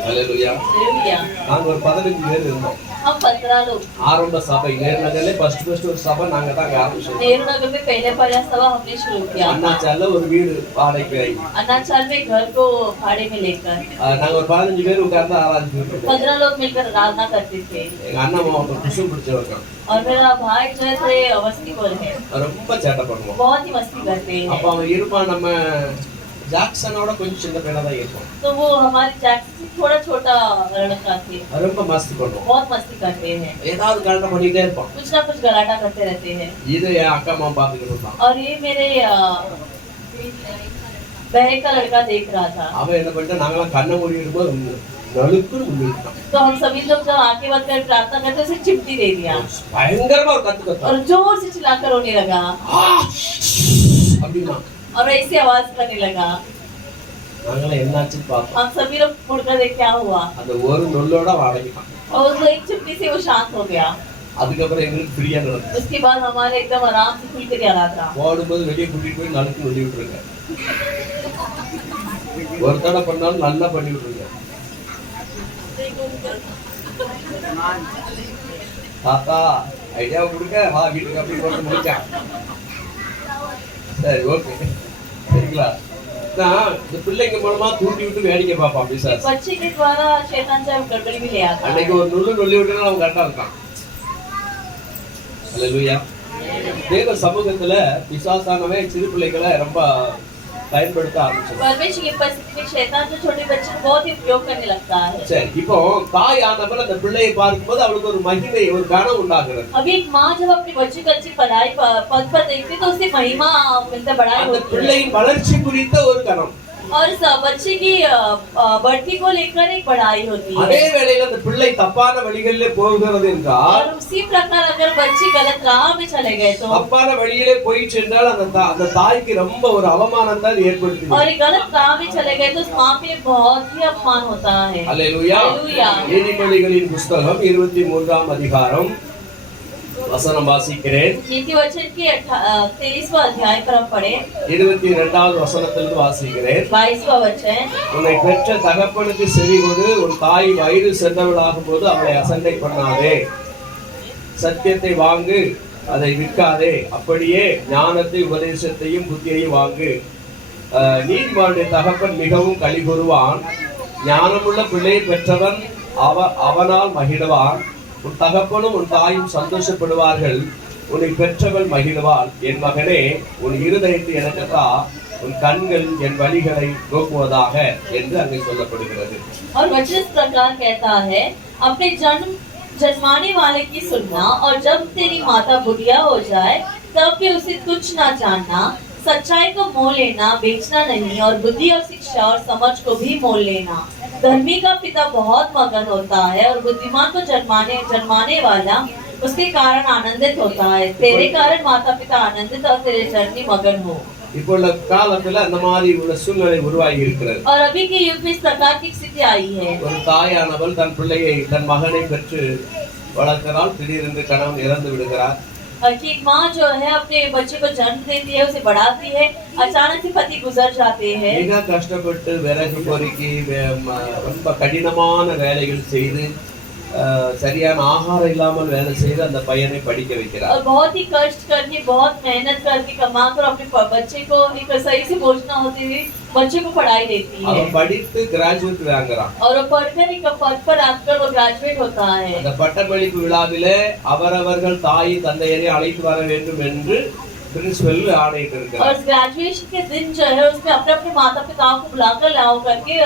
ஹல்லேலூயா. हालेलुया. நாங்க ஒரு 15 பேர் இருந்தோம். हम 15 लोग. ஆரம்ப சபை நேருநகர்ல ஃபர்ஸ்ட் ஒரு சபை நாங்க தான் ஆரம்பிச்சோம். नेहरू नगर में पहले पहला सभा हमने शुरू किया. அண்ணாச்சால ஒரு வீடு வாடகைக்கு अन्नाचाल में घर को भाड़े में लेकर நாங்க ஒரு 15 பேர் உட்கார்ந்து ஆராதிச்சுட்டு இருக்கோம். 15 लोग मिलकर आराधना करते थे. எங்க அண்ணன் மாவட்டம் குசு பிடிச்சவங்க. और मेरा भाई जो है थे मस्ती खोल है. ரொம்ப சேட்டை பண்ணுவோம். बहुत ही मस्ती करते हैं. அப்ப அவன் இருப்பான் நம்ம ஜாக்சனோட கொஞ்சம் சின்ன பையனா தான் இருக்கும். तो वो हमारे जैक्सन से थोड़ा छोटा लड़का थे. ரொம்ப மஸ்தி பண்ணுவோம். बहुत मस्ती करते हैं. ஏதாவது கலட்ட பண்ணிட்டே இருப்பான். कुछ ना कुछ गलाटा करते रहते हैं. இது என் அக்கா மாமா பாத்துக்கிட்டு இருந்தான். और ये मेरे बहन का लड़का देख रहा था. அவன் என்ன பண்ணிட்டான், நாங்களாம் கண்ணை மூடி இருக்கும்போது நழுக்குன்னு முன்னிட்டான். तो हम सभी लोग जब आंखें बंद कर प्रार्थना करते उसे चिमटी दे दिया பயங்கரமா ஒரு कत्ता और जोर से चिल्लाकर रोने लगा அப்படின்னா और ऐसी आवाज करने लगा. நாங்களாம் என்னாச்சுன்னு பார்த்தோம். हम सभी लोग मुड़कर देख क्या हुआ அந்த ஒரு நொல்லோட வாடகைட்டான். और उसको एक चिमटी से वो शांत हो गया. அதுக்கப்புறம் எங்களுக்கு ஃப்ரீயா நடந்தது. उसके बाद हमारे एकदम आराम से खुल कर याद रहा. ஓடும்போது வெளியே கூட்டிட்டு போய் நழுக்கு வெளியே விட்டுருங்க. ஒரு தடவை பண்ணாலும் நல்லா பண்ணி விட்டுருங்க. தாத்தா ஐடியா கொடுக்க வா வீட்டுக்கு அப்படி போட்டு முடிச்சான். சரி ஓகே சரிங்களா. நான் இந்த பிள்ளைங்க மூலமா தூண்டி விட்டு வேடிக்கை பார்ப்பான் பிசாசு. बच्चे के द्वारा शैतान जब गड़बड़ी भी ले आता है. அன்னைக்கு ஒரு நொல்லி விட்டுனா அவன் கரெக்டா இருக்கான். ஹல்லேலூயா. தேவ சமூகத்துல பிசாசானவன் சிறு பிள்ளைகளை ரொம்ப பயன்படுத்த ஆரம்பிச்சான். परमेश्वर की परिस्थिति में शैतान जो छोटे बच्चे को बहुत ही उपयोग करने लगता है. சரி இப்போ தாயானவள் அந்த பிள்ளையை பார்க்கும்போது அவளுக்கு ஒரு மகிமை ஒரு கனம் உண்டாகிறது. अभी एक माँ जब अपने बच्चे को अच्छी पढ़ाई पद पर देखती है तो उसे महिमा मिलता बढ़ाई அந்த होती है. பிள்ளையின் வளர்ச்சி குறித்த ஒரு கனம். और इस बच्चे की बढ़ती को लेकर एक बढ़ाई होती है. அதே வேளையில அந்த பிள்ளை தப்பான வழிகளிலே போகிறது என்றால் और उसी प्रकार अगर बच्चे गलत राह में चले गए तो தப்பான வழியிலே போய் சென்றால் அந்த தாய்க்கு ரொம்ப ஒரு அவமானத்தை ஏற்படுத்தும். और गलत राह में चले गए तो उस माँ के लिए बहुत ही अपमान होता है. ஹல்லேலூயா. हालेलुया. நீதிமொழிகளின் புத்தகம் 23ஆம் அதிகாரம் வசனம் வாசிக்கிறேன். नीति वचन के 23वां अध्याय पर हम पढ़े 22வது வசனத்திலிருந்து வாசிக்கிறேன். 22वां वचन. உன்னை பெற்ற தகப்பனுக்கு செவி கொடு, உன் தாய் வயது சென்றவளாகும் போது அவளை அசட்டை பண்ணாதே. சத்தியத்தை வாங்கு, அதை விற்காதே. அப்படியே ஞானத்தை உபதேசத்தையும் புத்தியையும் வாங்கு. நீதிமானுடைய தகப்பன் மிகவும் களி கூறுவான். ஞானமுள்ள பிள்ளையை பெற்றவன் அவனால் மகிழ்வான். உன் தகப்பனும் உன் தாயும் சந்தோஷப்படுவார்கள். உன்னை பெற்றவள் மகிழ்வாள். என் மகனே, உன் இருதயத்தை எனக்கு தா, உன் கண்கள் என் வழிகளை நோக்குவதாக என்று அங்கே சொல்லப்படுகிறது. और वचन इस प्रकार कहता है, अपने जन्माने वाले की सुनना, और जब तेरी माता बुढ़िया हो जाए तब भी उसे तुच्छ ना जानना. सच्चाई को मोल लेना, बेचना नहीं, और बुद्धि और शिक्षा और समझ को भी मोल लेना. धर्मी का पिता बहुत मगन होता है और बुद्धिमान को जन्माने वाला उसके कारण आनंदित होता है. तेरे कारण माता पिता आनंदित और तेरे जननी मगन हो. இப்போ உள்ள காலத்துல அந்த மாதிரி உள்ள சூழ்நிலை உருவாகி இருக்கிறது. और अभी के युग में इस प्रकार की स्थिति आई है. ஒரு தாயானவள் தன் பிள்ளையை தன் மகனை பெற்று வளர்க்கிறாள். திடீரென்று கணவன் இறந்து விடுகிறார். कि एक माँ जो है अपने बच्चे को जन्म देती है, उसे बढ़ाती है, अचानक से पति गुजर जाते हैं மிக கஷ்டப்பட்டு விறகு பொறுக்கி ரொம்ப கடினமான வேலைகள் செய்து சரியான ஆகாரம் இல்லாமல் வேலை செய்து அந்த பையனை படிக்க வைக்கிறார். और बहुत ही कष्ट करके, बहुत मेहनत करके, कमा कर अपने बच्चे को एक सही से भोजना होते हुए बच्चे को पढ़ाई देती है அவன் படித்து கிராஜுவேட் வாங்குறான். और वो पढ़कर एक पद पर आकर वो ग्रेजुएट होता है. அந்த பட்டப்படிப்பு விழாவிலே அவரவர்கள் தாய் தந்தையரை அழைத்து வர வேண்டும் என்று प्रिंसिपल ஆணையிட்டு இருக்கார். और ग्रेजुएशन के दिन जो है उसमें अपने अपने माता पिताओं को बुलाकर लाओ करके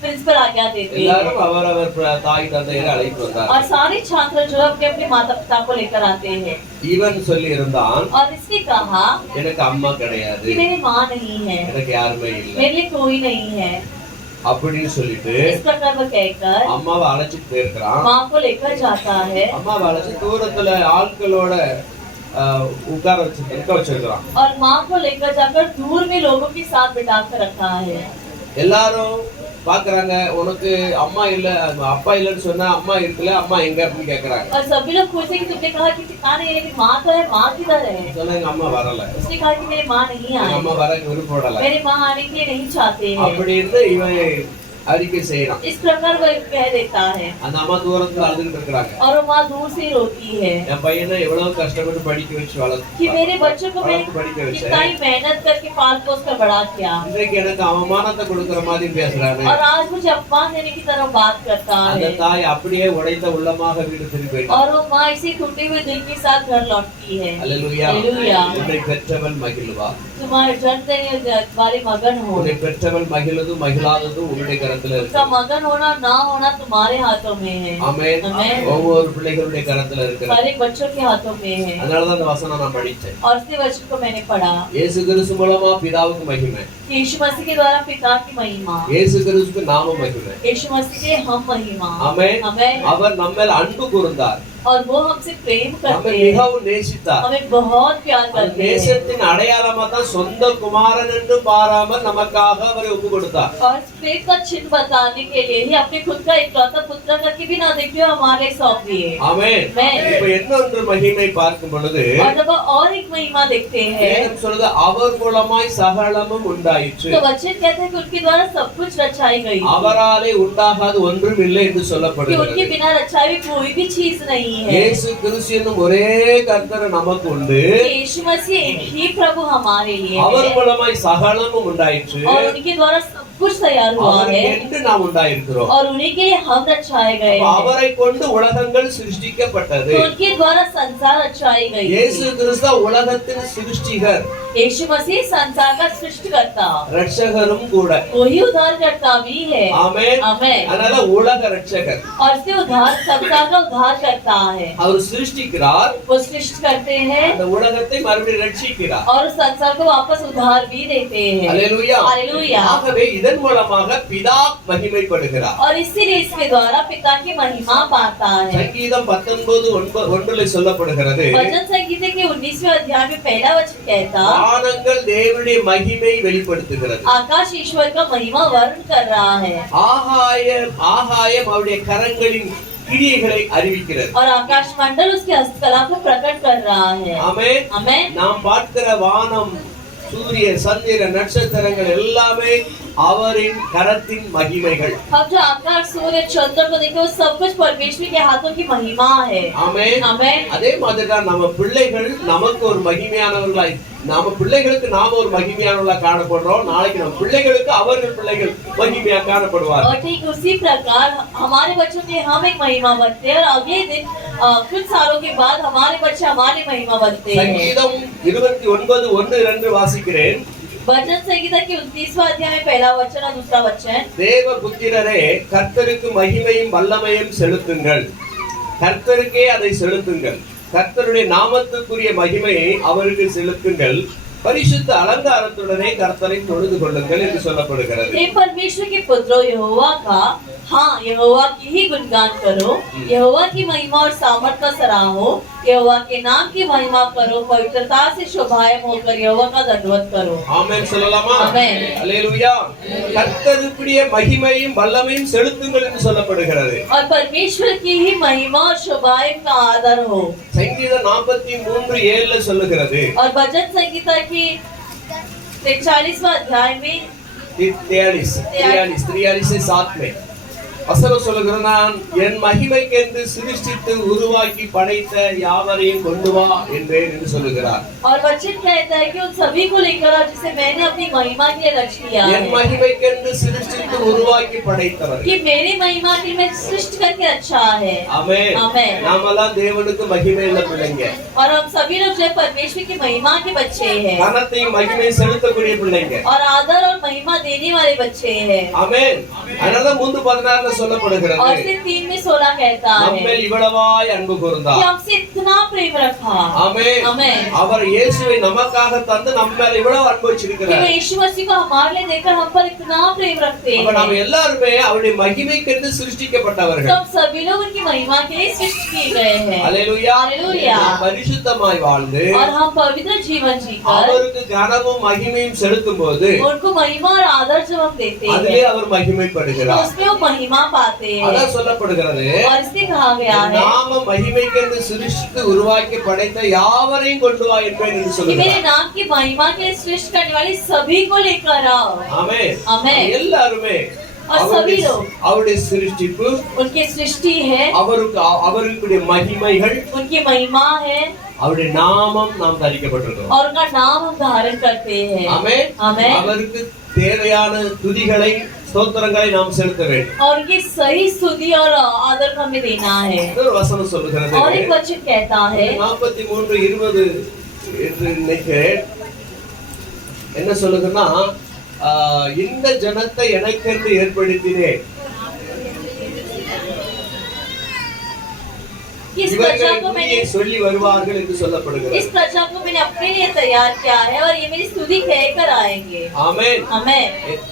प्रिंसिपल आज्ञा देते हैं. எல்லாரும் அவரவர் தாய் தந்தையரை அழைத்து வந்தார். और सारे छात्र जो है अपने अपने माता पिता को लेकर आते हैं. இவன் சொல்லி இருந்தான், और इसने कहा எனக்கு அம்மா கிடையாது, कि मेरी माँ नहीं है, எனக்கு யாருமே இல்லை, मेरे लिए कोई नहीं है. அப்படின்னு சொல்லிட்டு इस प्रकार वो कहकर அம்மாவை அழைச்சிட்டு போயிருக்கிறான். माँ को लेकर जाता है அம்மாவை அழைச்சி தூரத்துல ஆட்களோட உட்கார வச்சிருக்கிறான். और माँ को लेकर जाकर दूर में लोगों के साथ बिठा कर रखा है. எல்லாரும் பாக்குறாங்க, உனக்கு அம்மா இல்ல அப்பா இல்லன்னு சொன்னா அம்மா இருக்குல்ல, அம்மா எங்க அப்படின்னு கேக்குறாங்க. और सभी लोग पूछे कि तुमने कहा कि पिता नहीं है, लेकिन माँ तो है, माँ किधर है? சொன்னாங்க அம்மா வரல. उसने कहा कि मेरी माँ नहीं आई, அம்மா வர விருப்பப்படல. मेरी माँ आने के लिए नहीं चाहते हैं. அப்படின்னு இவன் அறிக்கை செய்யறான். इस प्रकार वो कह देता है அந்த அம்மா தூரத்துல அழுதுகிட்டு இருக்காங்க. और वो माँ दूर से रोती है என் பையனை எவ்வளவு கஷ்டப்பட்டு படிக்க வச்சு कि मेरे बच्चों को मैं படிக்க कितना வச்சேன், ही मेहनत करके पाल पोस कर बड़ा किया, இன்றைக்கு எனக்கு அவமானத்தை கொடுக்கிற மாதிரி பேசுறானே. और आज मुझे अपमान देने की तरफ बात करता அந்த है. தாய் அப்படியே உடைந்த உள்ளமாக வீடு திரும்பி போயிட்டான். और वो माँ इसी टूटे हुए दिल के साथ घर लौटती है. அல்லேலூயா. அல்லேலூயா. உன்னை பெற்றவள் மகிழ்வா. तुम्हारे जन्म देने वाले मगन हो, உன்னை பெற்றவள் மகிழ்வதும் மகிழாததும் உன்னுடைய கரத்துல उसका இருக்கு. मगन होना ना होना तुम्हारे हाथों में है. ஆமென். ஆமென். ஒவ்வொரு பிள்ளைகளுடைய கரத்துல இருக்கு. सारे बच्चों के हाथों में है. அதனாலதான் அந்த வசனம் நான் படிச்சேன். और इसी वचन को मैंने पढ़ा, இயேசு கிறிஸ்து மூலமா பிதாவுக்கு மகிமை, यीशु मसीह के द्वारा पिता की महिमा, இயேசு கிறிஸ்துக்கு நாம மகிமை. यीशु मसीह के हम महिमा. ஆமென். आमेन. அவர் நம்மேல் அன்பு கூர்ந்தார், और वो हमसे प्रेम நம்மை करते हैं, மிகவும் நேசித்தார். हमें बहुत प्यार அந்த करते हैं. நேசத்தின் அடையாளமா தான் சொந்த குமாரன் என்று பாராமல் நமக்காக அவரை ஒப்பு கொடுத்தார். और इस प्रेम का चिन्ह बताने के लिए ही अपने खुद का इकलौता पुत्र करके भी ना देखिए हमारे सौंप दिए. ஆமென். ஆமென். இப்ப இன்னொன்று மகிமை பார்க்கும் பொழுது और जब और एक महिमा देखते हैं வேதம் சொல்லுது, அவர் மூலமாய் சகலமும் உண்டாயிற்று, तो बच्चे कहते हैं कि उनके द्वारा सब कुछ रचाई गई, அவராலே உண்டாகாது ஒன்றும் இல்லை என்று कि சொல்லப்படுகிறது. उनके बिना रचाई हुई कोई भी चीज नहीं है. இயேசு கிறிஸ்து என்னும் ஒரே கர்த்தர் நமக்கு உண்டு. यीशु मसीह एक ही प्रभु हमारे लिए அவர் है, மூலமாய் சகலமும் உண்டாயிற்று, और उनके द्वारा सब कुछ तैयार हुआ அவரை है, என்று நாம் உண்டாயிருக்கிறோம். और उन्हीं के लिए हम रचाए गए அப்ப हैं. அவரை கொண்டு உலகங்கள் சிருஷ்டிக்கப்பட்டது. तो उनके द्वारा संसार रचाई गई. இயேசு கிறிஸ்து உலகத்தின் சிருஷ்டிகர், यीशु मसीह संसार का सृष्टिकर्ता, ரட்சகரும் கூட. वही उद्धारकर्ता भी है. ஆமென். आमेन. அதனால உலக ரட்சகர். और इससे उद्धार संसार का उद्धार करता है. அவர் சிருஷ்டிக்கிறார், वो सृष्टि करते हैं அந்த உலகத்தை மறுபடியும் ரட்சிக்கிறார். और संसार को वापस उद्धार भी देते हैं. அல்லேலூயா. हालेलुया. ஆகவே இதன் மூலமாக பிதா மகிமைப்படுகிறார். और इसीलिए इसके द्वारा पिता की महिमा पाता है. சங்கீதம் 19:1 சொல்லப்படுகிறது, भजन संगीत के 19वें अध्याय में पहला वचन कहता, வானங்கள் தேவனுடைய மகிமை வெளிப்படுத்துகிறது, आकाश ईश्वर का महिमा वर्ण कर रहा है, ஆகாயம் அவருடைய கரங்களின் கிரியைகளை அறிவிக்கிறது. और आकाश मंडल उसकी हस्तकला को प्रकट कर रहा है. ஆமென். आमेन. நாம் பார்க்கிற வானம், சூரிய, சந்திர, நட்சத்திரங்கள் எல்லாமே அவரின் கரத்தின் மகிமைகள். हम जो आकाश सूर्य चंद्र को देखे वो सब कुछ परमेश्वर के हाथों की महिमा है. ஆமென். आमेन. அதே மாதிரிதான் நம்ம பிள்ளைகள் நமக்கு ஒரு மகிமையானவர்களாய், நம்ம பிள்ளைகளுக்கு நாம ஒரு மகிமையானவர்களா காணப்படுறோம். நாளைக்கு நம்ம பிள்ளைகளுக்கு அவர்கள் பிள்ளைகள் மகிமையா காணப்படுவார். और ठीक उसी प्रकार हमारे बच्चों के हम एक महिमा बनते हैं, और अगले दिन कुछ सालों के बाद हमारे बच्चे हमारी महिमा बनते हैं. சங்கீதம் 29:1-2 வாசிக்கிறேன். भजन संगीता के 29वां अध्याय में पहला वचन और दूसरा वचन, தேவ புத்திரரே, கர்த்தருக்கு மகிமையும் வல்லமையும் செலுத்துங்கள், கர்த்தருக்கே அதை செலுத்துங்கள், கர்த்தருடைய நாமத்துக்குரிய மகிமையை அவருக்கு செலுத்துங்கள், பரிசுத்த அலங்காரத்துடனே கர்த்தரை தொழுது கொள்ளுங்கள் என்று சொல்லப்படுகிறது. हे परमेश्वर के पुत्रों, यहोवा का, हाँ, यहोवा की ही गुणगान करो, यहोवा की महिमा और सामर्थ का सराहो, यहोवा के नाम की महिमा करो, पवित्रता से शोभायमान होकर यहोवा का दंडवत करो. ஆமென் சொல்லலாமா? ஆமென். அல்லேலூயா. கர்த்தருக்குரிய மகிமையும் வல்லமையும் செலுத்துங்கள் என்று சொல்லப்படுகிறது. और परमेश्वर की ही महिमा और शोभायमान का आदर हो. சங்கீதம் 43:7 சொல்லுகிறது. और भजन संहिता की 43वां अध्याय में 43:7 में வசனம் சொல்லுகிறது, நான் என் மகிமைக்கென்று சிருஷ்டித்து உருவாக்கி படைத்த யாவரையும் கொண்டு வா என்பேன் என்று சொல்லுகிறார். और वचन कहता है कि उन सभी को लेकर आओ जिसे मैंने अपनी महिमा के लिए रच लिया है. என் மகிமைக்கென்று சிருஷ்டித்து உருவாக்கி படைத்தவர். कि मेरी महिमा के लिए मैं सृष्टि करके अच्छा है. ஆமென். आमेन. நாமெல்லாம் தேவனுக்கு மகிமையுள்ள பிள்ளைங்க. और हम सभी लोग जो परमेश्वर की महिमा के बच्चे हैं. கனத்தையும் மகிமை செலுத்தக்கூடிய பிள்ளைங்க. और आदर और महिमा देने वाले बच्चे हैं. ஆமென். அதனால 3:16 சொல்லப்படுகிறது. और सिर्फ 3 में 16 कहता है நம்மேல் இவ்வளவாய் அன்பு கூர்ந்தார். कि हमसे इतना प्रेम रखा. ஆமென். आमेन. அவர் இயேசுவை நமக்காக தந்து நம்மேல் இவ்வளவு அன்பு कि வச்சிருக்கிறார். वो यीशु मसीह को हमारे लिए देकर हम पर इतना प्रेम रखते அப்ப हैं. நாம எல்லாருமே அவருடைய மகிமைக்கென்று तो சிருஷ்டிக்கப்பட்டவர்கள். हम सभी लोग उनकी महिमा के लिए सृष्टि किए गए हैं. அல்லேலூயா. हालेलुया. நாம் பரிசுத்தமாய் வாழ்ந்து और हम पवित्र जीवन जीकर அவருக்கு கனமும் மகிமையும் செலுத்தும்போது उनको महिमा और आदर जब हम देते அதிலே हैं அவர் तो மகிமைப்படுகிறார். उसमें वो महिमा पाते हैं. அதான் சொல்லப்படுகிறது. और इससे कहा गया है நாம மகிமைக்கென்று சிருஷ்டித்து உருவாக்கி படைத்த யாவரையும் கொண்டு வா என்பேன் என்று कि मेरे சொல்லுகிறார். नाम की महिमा के लिए सृष्टि करने वाले सभी को लेकर आओ. ஆமென். आमेन. எல்லாருமே और सभी लोग அவருடைய சிருஷ்டிப்பு, उनकी सृष्टि है, அவருடைய மகிமைகள், उनकी महिमा है அவருடைய நாமம் நாம் தரிக்கப்பட்டிருக்கிறோம். और उनका नाम हम धारण करते हैं. ஆமென். आमेन. அவருக்கு தேவையான துதிகளை ஸ்தோத்திரங்களை நாம் செலுத்த வேண்டும். और ये सही स्तुति और आदर हमें देना है. இன்னொரு வசனம் சொல்லுகிறது. और एक वचन कहता है 43:20 என்று நினைக்கிறேன். என்ன சொல்லுதுன்னா, இந்த ஜனத்தை எனக்கென்று ஏற்படுத்தினேன், इस प्रजा இவர்கள் को मैंने துதியை சொல்லி வருவார்கள் என்று சொல்லப்படுகிறது. इस प्रजा को मैंने अपने लिए तैयार किया है और ये मेरी स्तुति कहकर आएंगे. ஆமென். आमेन.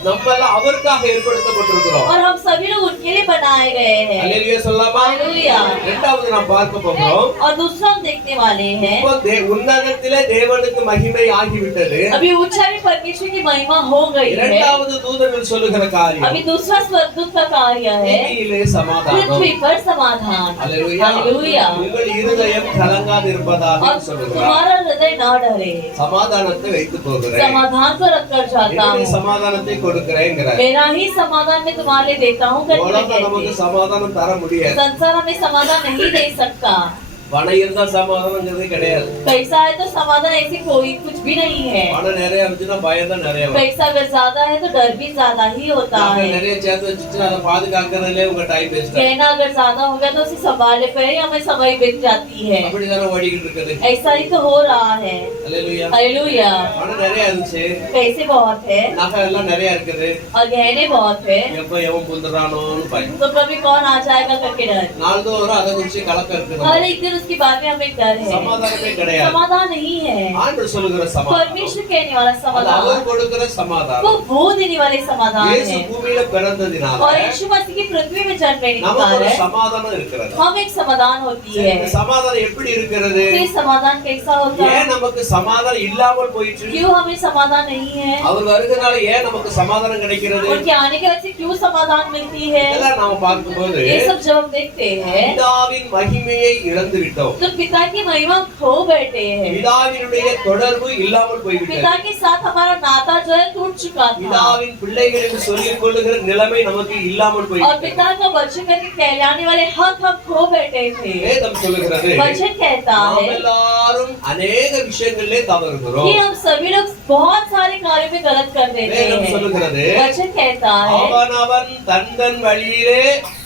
நம்ம எல்லாம் அவருக்காக ஏற்படுத்தப்பட்டிருக்கிறோம். और हम सभी लोग उनके लिए बनाए गए हैं. அல்லேலூயா சொல்லலாமா? हालेलुया. இரண்டாவது நாம் பார்க்க போகிறோம். और दूसरा हम देखने वाले हैं இப்போ உன்னதத்திலே தேவனுக்கு மகிமை ஆகிவிட்டது. अभी ऊंचाई में परमेश्वर की महिमा हो गई है. இரண்டாவது தூதர்கள் சொல்லுகிற காரியம், अभी दूसरा स्वर्गदूत का कार्य है பூமியிலே சமாதானம். पृथ्वी पर समाधान. அல்லேலூயா. हालेलुया. உங்கள் இருதயம் கலங்காது இருப்பதாக और சொல்லுகிறார். तुम्हारा हृदय ना डरे, சமாதானத்தை வைத்து போகிறேன், समाधान को रख कर जाता என்னுடைய हूँ. சமாதானத்தை கொடுக்கிறேங்கிறார். मेरा ही समाधान मैं तुम्हारे लिए देता हूँ करके உலகம் நமக்கு कहते हैं. சமாதானம் தர முடியாது. संसार हमें समाधान नहीं दे सकता. பணம் இருந்தா சமாதானங்கிறதே கிடையாது. पैसा है तो समाधान ऐसी कोई कुछ भी नहीं है. பணம் நிறைய இருந்துச்சுன்னா பயம் தான் நிறைய வரும். पैसा अगर ज्यादा है तो डर भी ज्यादा ही होता நாம है. நிறைய சேர்த்து வச்சுட்டு அதை பாதுகாக்கிறதுலே உங்க டைம் வேஸ்ட். कहना अगर ज्यादा हो गया तो उसे संभालने पर ही हमें समय बीत जाती है. அப்படிதானே ஓடிக்கிட்டு இருக்குது. ऐसा ही तो हो रहा है. அல்லேலூயா. हालेलुया. பணம் நிறைய இருந்துச்சு, पैसे बहुत है நகை எல்லாம் நிறைய இருக்குது, और गहने बहुत है, எப்ப எவன் புந்துறானோன்னு பயம். तो कभी कौन आ जाएगा करके डर. நாள்தோறும் அதை குறிச்சு கலக்கம் இருக்குது. हर एक दिन उसकी बात में हमें डर है. சமாதானமே கிடையாது. समाधान नहीं है. ஆண்டவர் சொல்லுகிற சமாதானம், परमेश्वर कहने वाला அது समाधान அவர் கொடுக்கிற சமாதானம். वो देने वाले समाधान இயேசு है. பூமியில பிறந்ததினால और यीशु मसीह की पृथ्वी में जन्म लेने के நமக்கு ஒரு कारण சமாதானம் இருக்கிறது. हम एक समाधान होती சரி, है. இந்த சமாதானம் எப்படி இருக்கிறது? तो ये समाधान कैसा होता है? ஏன் நமக்கு சமாதானம் இல்லாமல் போயிடுச்சு? क्यों हमें समाधान नहीं है? அவர் வருகிறனால ஏன் நமக்கு சமாதானம் கிடைக்கிறது? उनके आने के बाद से क्यों समाधान मिलती है? இதெல்லாம் நாம பார்க்கும்போது ये सब जब हम देखते हैं பிதாவின் மகிமையை இழந்து விட்டோம். तो पिता की महिमा खो बैठे हैं. பிதாவினுடைய தொடர்பு இல்லாமல் போய்விட்டது. पिता के साथ हमारा नाता जो है टूट चुका था. பிதாவின் பிள்ளைகள் என்று சொல்லிக் கொள்ளுகிற நிலைமை நமக்கு இல்லாமல் और போய்விட்டது. पिता का वचन करके कहलाने वाले हक हम खो बैठे थे. வேதம் சொல்லுகிறது, वचन कहता நாம் है எல்லாரும் अनेक விஷயங்களிலே தவறுகிறோம். कि हम सभी लोग बहुत सारे कार्यों में गलत कर देते வேதம் हैं. சொல்லுகிறது, वचन कहता है அவனவன் தன் வழியிலே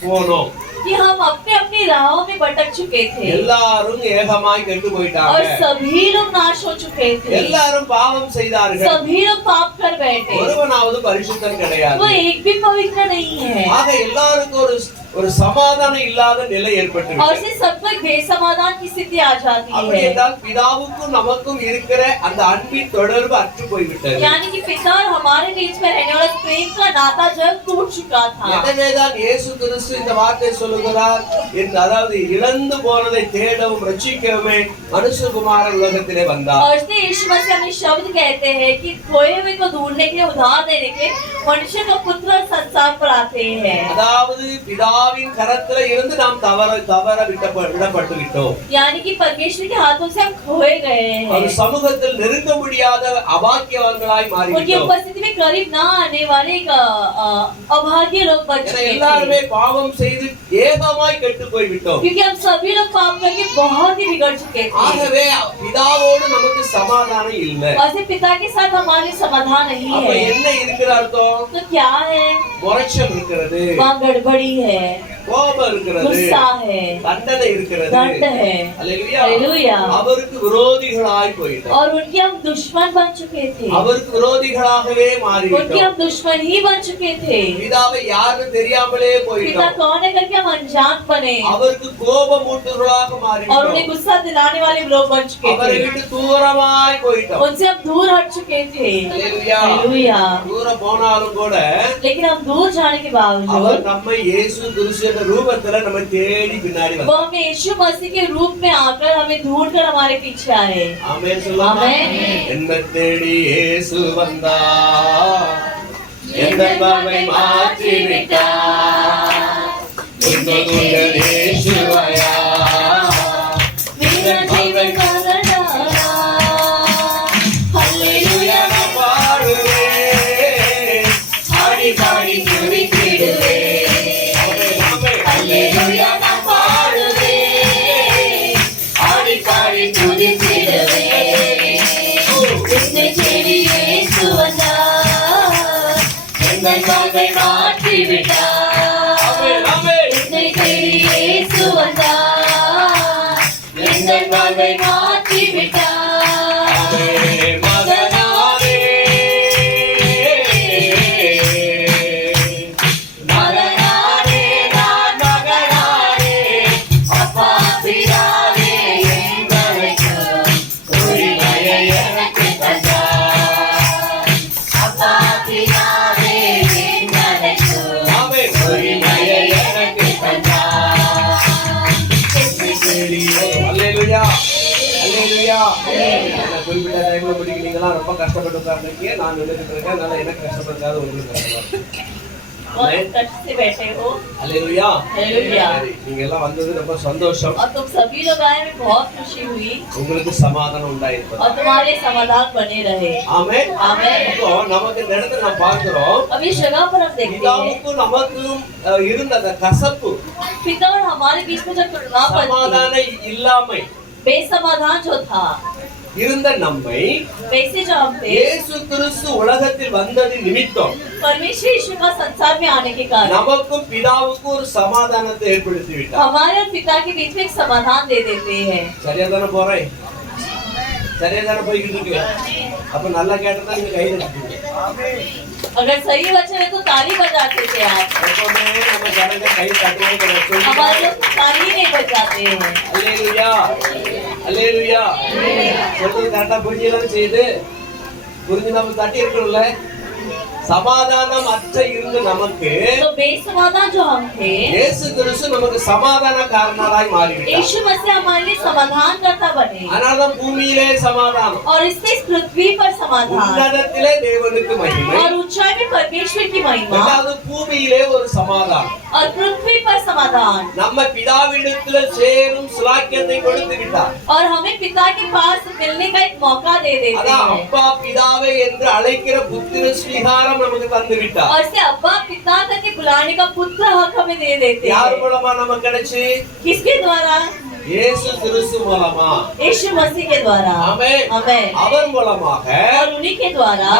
போனோம், कि हम अपने अपनी राहों में भटक चुके थे எல்லாரும் ஏகமாய் கெட்டு और போயிட்டாங்க, सभी लोग नाश हो चुके थे. எல்லாரும் பாவம் செய்தார்கள், सभी लोग पाप कर बैठे. ஒருவனாவது பரிசுத்தம் वो கிடையாது. एक भी पवित्र नहीं है. ஆக எல்லாருக்கும் ஒரு ஒரு சமாதானம் இல்லாத நிலை और ஏற்பட்டுவிட்டது. इससे सबको एक बेसमाधान की स्थिति आ जाती அப்படி है। என்றால் பிதாவுக்கும் நமக்கும் இருக்கிற அந்த அன்பின் தொடர்பு அற்று போய்விட்டது. यानी कि पिता और हमारे बीच में रहने वाला प्रेम का नाता जो है टूट चुका था। எனவேதான் இயேசு கிறிஸ்து இந்த வார்த்தை சொல்லுகிறார், அதாவது இழந்து போனதை தேடவும் ரட்சிக்கவுமே மனுஷகுமாரன் உலகத்திலே வந்தார். और इसलिए यीशु मसीह हमें शब्द कहते हैं कि खोए हुए को ढूंढने के लिए, उधार देने के लिए मनुष्य का पुत्र संसार पर आते हैं। அதாவது பிதாவின் கரத்திலே இருந்து நாம் தவற விடப்பட்டு விட்டோம். यानी कि परमेश्वर के हाथों से हम खोए गए அவர் हैं। சமூகத்தில் நெருங்க முடியாத அபாக்கியவான்களாய் उनकी மாறிவிட்டோம். उपस्थिति में करीब ना आने वाले एक अभाग्य लोग बन चुके थे। எல்லாருமே பாவம் செய்து ஏகமாய் கெட்டு போய்விட்டோம். क्योंकि हम सभी लोग पाप करके बहुत ही बिगड़ चुके थे। ஆகவே பிதாவோடு நமக்கு சமாதானம் இல்லை. और सिर्फ पिता के साथ हमारी समाधान नहीं அப்ப है। என்ன இருக்கிற அர்த்தம்? तो क्या है? முறைச்சல் இருக்கிறது, वहाँ गड़बड़ी है, கோபம் இருக்கிறது, गुस्सा है, தண்டனை இருக்கிறது. दंड है। அல்லேலூயா. हालेलुया। அவருக்கு விரோதிகளாய் போயிட்டோம். और उनके हम दुश्मन बन चुके थे। அவருக்கு விரோதிகளாகவே उनके மாறிவிட்டோம். हम दुश्मन ही बन चुके थे। பிதாவை யாருன்னு தெரியாமலே पिता போயிட்டோம். कौन है करके हम अनजान बने அவருக்கு கோபமூட்டுகளாக और மாறிவிட்டோம். उन्हें गुस्सा दिलाने वाले लोग बन चुके அவரை थे। விட்டு தூரமாய் போயிட்டோம். उनसे हम दूर हट चुके थे। அல்லேலூயா. हालेलुया। தூரம் போனாலும் கூட लेकिन हम दूर जाने के அவர் बावजूद நம்மை இயேசு கிறிஸ்துவின் ரூபத்துல நம்ம தேடி பின்னாடி वो வந்தார். हमें यीशु मसीह के रूप में आकर हमें ढूंढ कर हमारे पीछे आए। ஆமென் சொல்லுங்க. ஆமென். என்ன தேடி இயேசு வந்தார், எந்த வாழ்வை மாற்றி விட்டார். துன்பங்கள் இயேசுவையா, मेरा जीवन बदल डाला। हालेलुया। நான் பாடுவேன், ஆடி பாடி துதித்திடுவேன். ஆமென், ஆமென். हालेलुया நான் பாடுவேன், ஆடி பாடி துதித்திடுவேன். என்னை தேடி இயேசு வந்தார், எங்கள் வாழ்வை மாற்றி விட்டார். ஆமென், ஆமென். என்னை தேடி இயேசு வந்தார், எங்கள் வாழ்வை மாற்றி விட்டார். ஆமென், மகனாரே, மகனாரே நான் மகனாரே, அப்பா பிதாவே எங்களுக்கும் உரிமையை எனக்கு தந்தார். அப்பா பிதாவே எங்களுக்கும் ஆமென். உரிமையை எனக்கு தந்தார். என்னை தேடி அல்லேலூயா, அல்லேலூயா. நான் குறிப்பிட்ட டைம்ல முடிக்கிறீங்களா? ரொம்ப கஷ்டப்பட்டு உட்கார்ந்துருக்கீங்க. நான் நின்னுட்டு இருக்கேன். அதனால எனக்கு கஷ்டப்படுறதால உங்களுக்கு கஷ்டப்படும். बहुत कष्ट से बैठे हो। அல்லேலூயா. அல்லேலூயா. சரி, நீங்க எல்லாம் வந்தது ரொம்ப சந்தோஷம். और तुम सभी लोग आए, में बहुत खुशी हुई உங்களுக்கு சமாதானம் உண்டாயிருப்பது. और तुम्हारे समाधान बने रहे। ஆமென். ஆமென். இப்போ நமக்கு இந்த இடத்துல நாம் பார்க்கிறோம், अब इस जगह पर हम देखते हैं பிதாவுக்கும் நமக்கும் இருந்த அந்த கசப்பு, पिता और हमारे बीच में जो तुलना சமாதான இல்லாமை बेसमाधान जो था, இருந்த நம்மை वैसे जो हम थे, இயேசு கிறிஸ்து உலகத்தில் வந்தது நிமித்தம் परमेश्वर यीशु का संसार में आने के कारण நமக்கும் பிதாவுக்கும் ஒரு சமாதானத்தை ஏற்படுத்தி விட்டார். हमारे और पिता के बीच में एक समाधान दे देते हैं। சரியா தானே போறேன்? சரியா தானே போய்கிட்டு இருக்கு? அப்ப நல்லா கேட்டதா நீங்க கை தட்டுங்க. अगर सही वचन है तो ताली बजाते थे आप। எப்பவுமே நம்ம ஜனங்க கை தட்டுவோம் கிடையாது. हमारे लोग ताली नहीं बजाते हैं। அல்லேலூயா, அல்லேலூயா. சொல்றது கரெக்டா புரியலாம் செய்து புரிஞ்சு நம்ம தட்டி இருக்கணும்ல. சமாதானம் அற்ற இருந்த நமக்கு तो बेसमाधान जो हम थे, இயேசு கிறிஸ்து நமக்கு சமாதான காரணராய் மாறிவிட்டார். यीशु मसीह हमारे लिए समाधान करता बने அதனால்தான் பூமியிலே சமாதானம், और इससे इस पृथ्वी पर समाधान உன்னதத்திலே தேவனுக்கு மகிமை, और ऊंचाई में परमेश्वर की महिमा இரண்டாவது பூமியிலே ஒரு சமாதானம். और पृथ्वी पर समाधान நம்ம பிதாவிடத்தில் சேரும் சுலாக்கியத்தை கொடுத்து விட்டார். और हमें पिता के पास मिलने का एक मौका दे देते அதான் हैं அப்பா பிதாவே என்று அழைக்கிற புத்திர ஸ்வீகாரம் நமக்கு தந்து விட்டார். और से अब्बा पिता करके बुलाने का पुत्र हक हमें दे देते யார் हैं। மூலமா நமக்கு கிடைச்சு? किसके द्वारा? இயேசு கிறிஸ்து மூலமா. यीशु मसीह के द्वारा। ஆமென். आमेन। அவர் மூலமாக और उन्हीं के द्वारा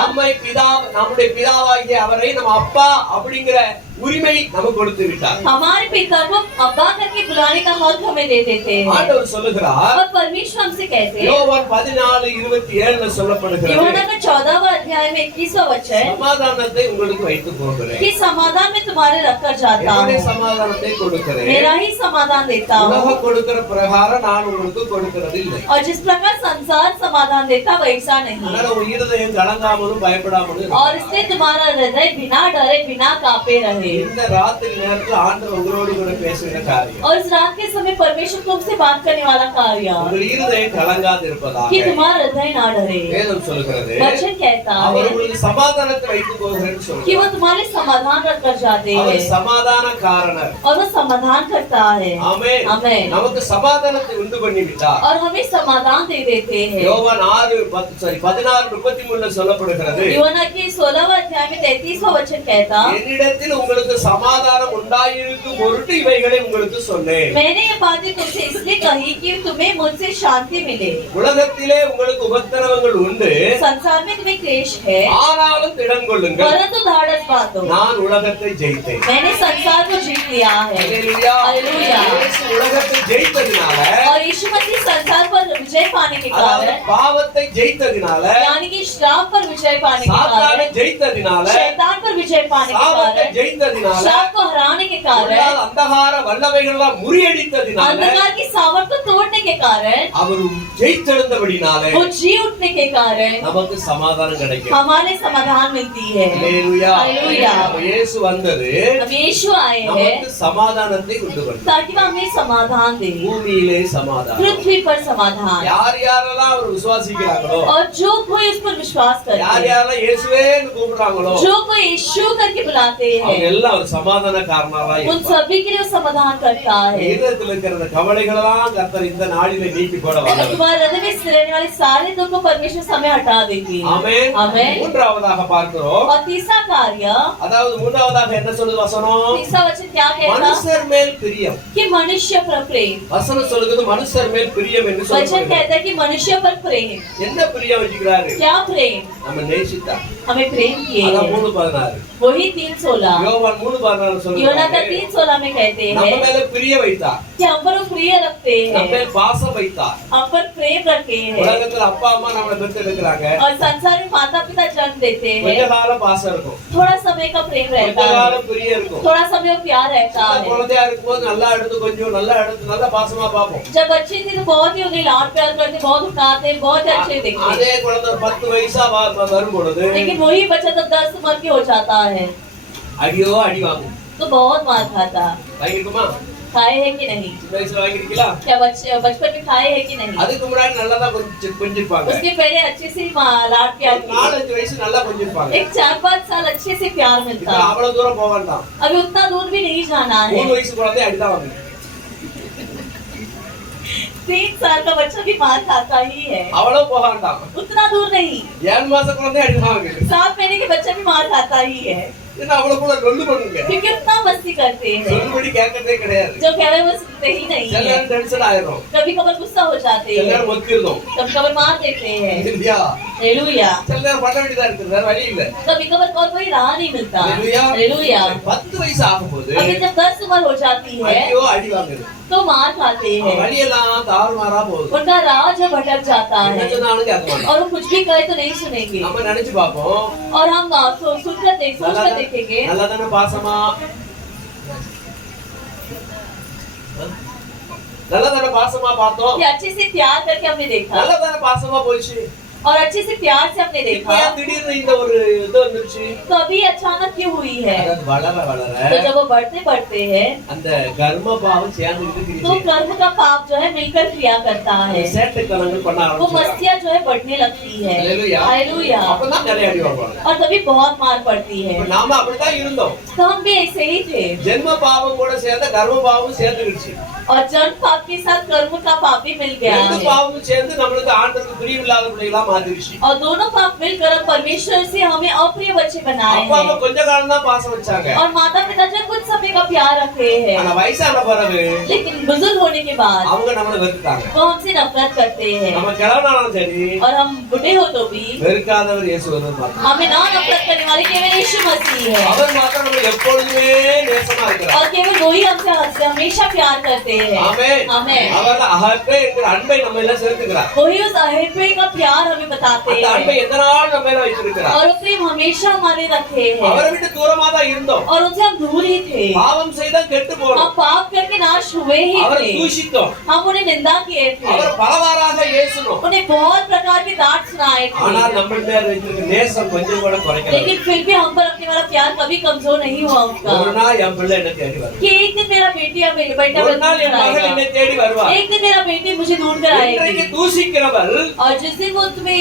நம்முடைய பிதாவாகிய அவரை நம்ம அப்பா அப்படிங்கிற உரிமை நமக்கு கொடுத்து விட்டார். हमारे पिता को अब्बा करके बुलाने का हक हमें दे देते हैं ஆண்டவர் சொல்லுகிறார், और परमेश्वर हमसे कहते हैं யோவான் 14:27 சொல்லப்படுகிறது, यूहन्ना का 14वां अध्याय में 21वां वचन சமாதானத்தை உங்களுக்கு வைத்து போகிறேன், कि समाधान में तुम्हारे रखकर जाता என்னுடைய हूँ, சமாதானத்தை கொடுக்கிறேன், मेरा ही समाधान देता हूँ। உலகம் கொடுக்கிற பிரகாரம் நான் உங்களுக்கு கொடுக்கிறது இல்லை. और जिस प्रकार संसार समाधान देता वैसा नहीं, அதனால உங்க இருதயம் கலங்காமலும் பயப்படாமலும் இருக்கணும். और इसलिए तुम्हारा हृदय बिना डरे बिना कांपे रहे। இந்த ராத்திரி நேரத்துல ஆண்டவர் உங்களோடு கூட பேசுகிற காரியம், और इस रात के समय परमेश्वर तुमसे बात करने वाला कार्य உங்கள் இருதயம் கலங்காது இருப்பதாக कि तुम्हारा हृदय ना डरे। வேதம் சொல்லுகிறது, वचन कहता அவர் है உங்களுக்கு சமாதானத்தை வைத்து போகிறேன்னு कि சொல்லுகிறார். वो तुम्हारे समाधान रखकर जाते அவர் हैं சமாதான காரணர். और वो समाधान करता है। ஆமென். आमेन। நமக்கு சமாதானத்தை உண்டு பண்ணி விட்டார். और हमें समाधान दे देते हैं। யோவான் 16:33 சொல்லப்படுகிறது, यूहन्ना के 16वां अध्याय में 33वां वचन कहता, என்னிடத்தில் உங்களுக்கு சமாதானம் உண்டாயிருக்கும் பொருட்டு இவைகளை உங்களுக்கு சொன்னேன். मैंने ये बातें तुमसे इसलिए कही कि तुम्हें मुझसे शांति मिले। உலகத்திலே உங்களுக்கு உபத்திரவங்கள் உண்டு, संसार में तुम्हें क्लेश है, ஆனாலும் திடன் கொள்ளுங்கள், परंतु धाड़स बांधो, நான் உலகத்தை ஜெயித்தேன். मैंने संसार को जीत लिया है। அல்லேலூயா. அல்லேலூயா. இயேசு உலகத்தை ஜெயித்ததினால, और यीशु मसीह संसार पर विजय पाने के அதாவது कारण, பாவத்தை ஜெயித்ததினால, यानी कि श्राप पर विजय पाने के சாத்தானை कारण, ஜெயித்ததினால, शैतान पर विजय पाने के சாபத்தை कारण, ஜெயித்ததினால, श्राप को हराने के कारण, பொல்லாத அந்தகார வல்லமைகள்லாம் முறியடித்ததினால, अंधकार की सामर्थ को तोड़ने के कारण, அவர் ஜெயித்தெழுந்தபடினாலே वो जी उठने के कारण நமக்கு சமாதானம் கிடைக்கும். हमारे समाधान मिलती है। அல்லேலூயா. அல்லேலூயா. அப்ப இயேசு வந்தது अब यीशु आए हैं நமக்கு சமாதானத்தை உண்டு பண்ண, ताकि वो हमें समाधान दे, பூமியிலே சமாதானம். पृथ्वी पर समाधान। யார் யாரெல்லாம் அவர் விசுவாசிக்கிறாங்களோ, और जो कोई उस पर विश्वास யார் करते हैं, யாரெல்லாம் இயேசுவேன்னு கூப்பிடுறாங்களோ, जो कोई यीशु करके बुलाते அவங்க हैं, எல்லாம் ஒரு சமாதான காரணமா उन இருப்பாங்க. सभी के लिए वो समाधान करता है। இதயத்தில் இருக்கிற அந்த கவலைகளெல்லாம் கர்த்தர் இந்த நாளிலே நீக்கி போட और வல்லவர். तुम्हारे हृदय में स्थिर रहने वाले सारे दुख को परमेश्वर समय हटा देंगे। ஆமென். आमेन। மூன்றாவதாக பார்க்கிறோம், और तीसरा कार्य, அதாவது மூன்றாவதாக என்ன சொல்லுது வசனம், तीसरा वचन क्या कहता, மனுஷர் மேல் பிரியம். कि मनुष्य पर प्रेम। வசனம் சொல்லுது மனுஷர் மேல் பிரியம் என்று वचन சொல்லுது. कहता है कि मनुष्य पर प्रेम। என்ன பிரியம் வச்சுக்கிறாரு, क्या प्रेम, நம்ம நேசித்தா. हमें प्रेम किए அதான் हैं। 3:16. वही 3:16 யோவான் 3:16 यूहन्ना का சொல்லுது, 3:16 में कहते நம்ம हैं மேல பிரிய வைத்தார், कि हम पर वो प्रिय रखते நம்ம हैं, மேல் பாசம் வைத்தார். हम पर प्रेम रखे हैं। உலகத்துல அப்பா அம்மா நம்மளை பெற்று எடுக்கிறாங்க, और संसार में माता पिता जन्म देते கொஞ்ச हैं, காலம் பாசம் இருக்கும், थोड़ा समय का प्रेम கொஞ்ச रहता है, காலம் பிரிய இருக்கும். थोड़ा समय वो प्यार रहता சின்ன है। குழந்தையா இருக்கும்போது நல்லா எடுத்து கொஞ்சம் நல்லா எடுத்து நல்லா பாசமா பார்ப்போம். जब बच्चे थे तो बहुत ही उन्हें लाड प्यार करते, बहुत उठाते, बहुत अच्छे दिखते। அதே குழந்தை ஒரு 10 வயசா வரும் பொழுது लेकिन वही बच्चा तो 10 उम्र की हो जाता है அடியோ அடி வாங்கும். तो बहुत मार खाता। வாங்கிருக்குமா? खाए है कि नहीं, சின்ன वयசுல வாங்கிருக்கீங்களா? क्या बच्चे बचपन में खाए है कि नहीं, அதுக்கு முன்னாடி நல்லா தான் கொஞ்சிருப்பாங்க. उसके पहले अच्छे से लाड प्यार किए। 4-5 வயசு நல்லா கொஞ்சிருப்பாங்க. एक 4-5 साल अच्छे से प्यार இப்ப मिलता। அவ்வளவு தூரம் போக வேண்டாம். अभी उतना दूर भी नहीं जाना 3 है, வயசு குழந்தை அடிதான் வாங்குது. 3 साल का बच्चा भी मार खाता ही है, அவ்வளவு போக வேண்டாம். उतना दूर नहीं। 7 மாச குழந்தை அடிதான் வாங்குது. 7 महीने के बच्चा भी मार खाता ही है, ஏன்னா அவ்வளவு கூட ரொண்டு பண்ணுங்க. क्योंकि उतना मस्ती करते हैं, சொல்லுபடி கேட்கறதே கிடையாது. जो कह रहे हैं वो सुनते ही नहीं சில है। நேரம் டென்ஷன் ஆயிரும், कभी कभार गुस्सा हो जाते சில हैं, நேரம் ஒத்திருந்தோம் कभी कभार मार देते हैं। இல்லையா? हालेलुया। சில நேரம் பண்ண வேண்டியதா இருக்குது, வேற வழி இல்ல. कभी कभार और कोई राह नहीं मिलता। हालेलुया. हालेलुया। 10 வயசு ஆகும்போது अभी जब 10 उम्र हो जाती है அடியோ அடி வாங்குது. तो मार खाते हैं, வழியெல்லாம் தாறுமாறா போகுது. उनका राह जब भटक जाता என்ன है சொன்னாலும் கேட்க மாட்டான். और वो कुछ भी कहे तो नहीं सुनेंगे। நம்ம நினைச்சு பார்ப்போம், और हम सोच कर देखेंगे நல்லா தானே பாசமா, நல்லா தானே பாசமா பார்த்தோம், कि अच्छे से प्यार करके हमने देखा நல்லா தானே பாசமா போச்சு. और अच्छे से प्यार से हमने இப்ப देखा, ஏன் திடீர்னு இந்த ஒரு இது வந்துருச்சு? तो अभी अचानक क्यों हुई है? அதாவது வளர तो வளர जब वो बढ़ते बढ़ते हैं அந்த கர்ம பாவம் சேர்ந்துட்டு तो कर्म का पाप जो है मिलकर क्रिया करता है, சேட்டைத்தனங்கள் பண்ண वो ஆரம்பிச்சாங்க. मस्तियाँ जो है बढ़ने लगती है। हालेलुया. हालेलुया। அப்பதான் நிறைய அடி வாங்குவாங்க. और तभी बहुत मार पड़ती है। இப்ப நாம அப்படித்தான் இருந்தோம். तो हम भी ऐसे ही थे, ஜென்ம பாவம் கூட சேர்ந்த கர்ம பாவம் சேர்ந்துருச்சு. और जन्म पाप के साथ कर्म का पाप भी मिल गया ரெண்டு है பாவமும் சேர்ந்து நம்மளுக்கு ஆண்டவருக்கு பிரியமில்லாத பிள்ளைகளா மாத்திருச்சு. और दोनों पाप मिलकर परमेश्वर से हमें अप्रिय बच्चे बनाए அப்பா அம்மா हैं கொஞ்ச காலம் தான் பாசம் வச்சாங்க. और माता पिता जब कुछ समय का प्यार रखे हैं ஆனா வயசான பிறகு लेकिन बुजुर्ग होने के बाद அவங்க நம்மள வெறுத்தாங்க. वो हमसे नफरत करते हैं நம்ம கிழவனாலும் சரி और हम बुढ़े हो तो भी வெறுக்காதவர் இயேசு ஒருவர். हमें ना नफरत करने वाले केवल यीशु मसीह है அவர் மாத்திரம் நம்ம எப்பொழுதுமே நேசமா இருக்கிறார். और केवल वही हमसे हमेशा प्यार करते हैं ஆமென். आमेन அவர் அகப்பே இருக்கிற அன்பை நம்ம எல்லாம் செலுத்துகிறார். वही उस अहेपे का प्यार हमें बताते அந்த அன்பை हैं எந்த நாள் நம்ம மேல வைத்திருக்கிறார். और वो प्रेम हमेशा हमारे रखे हैं அவரை விட்டு தூரமா தான் இருந்தோம். और उनसे हम दूर ही थे பாவம் செய்தா கெட்டு போனோம். हम पाप करके नाश हुए ही அவரை थे தூஷித்தோம். हम उन्हें निंदा किए थे அவர் பலவாறாக ஏசினோம். उन्हें बहुत प्रकार के डांट सुनाए ஆனா थे நம்ம மேல வைத்திருக்கிற நேசம் கொஞ்சம் கூட குறைக்கல. लेकिन फिर भी हम पर रखने वाला प्यार कभी कमजोर नहीं हुआ ஒரு उनका நாள் என் பிள்ளை என்ன தேடி வரும். कि एक दिन मेरा बेटी या बेटा ஒரு मुझे நாள் ढूंढ என் कर மகள் आएगा என்னை தேடி வருவா. एक दिन मेरा बेटी मुझे ढूंढ कर இன்றைக்கு आएगी தூஷிக்கிறவள் और जिस दिन वो तुम्हें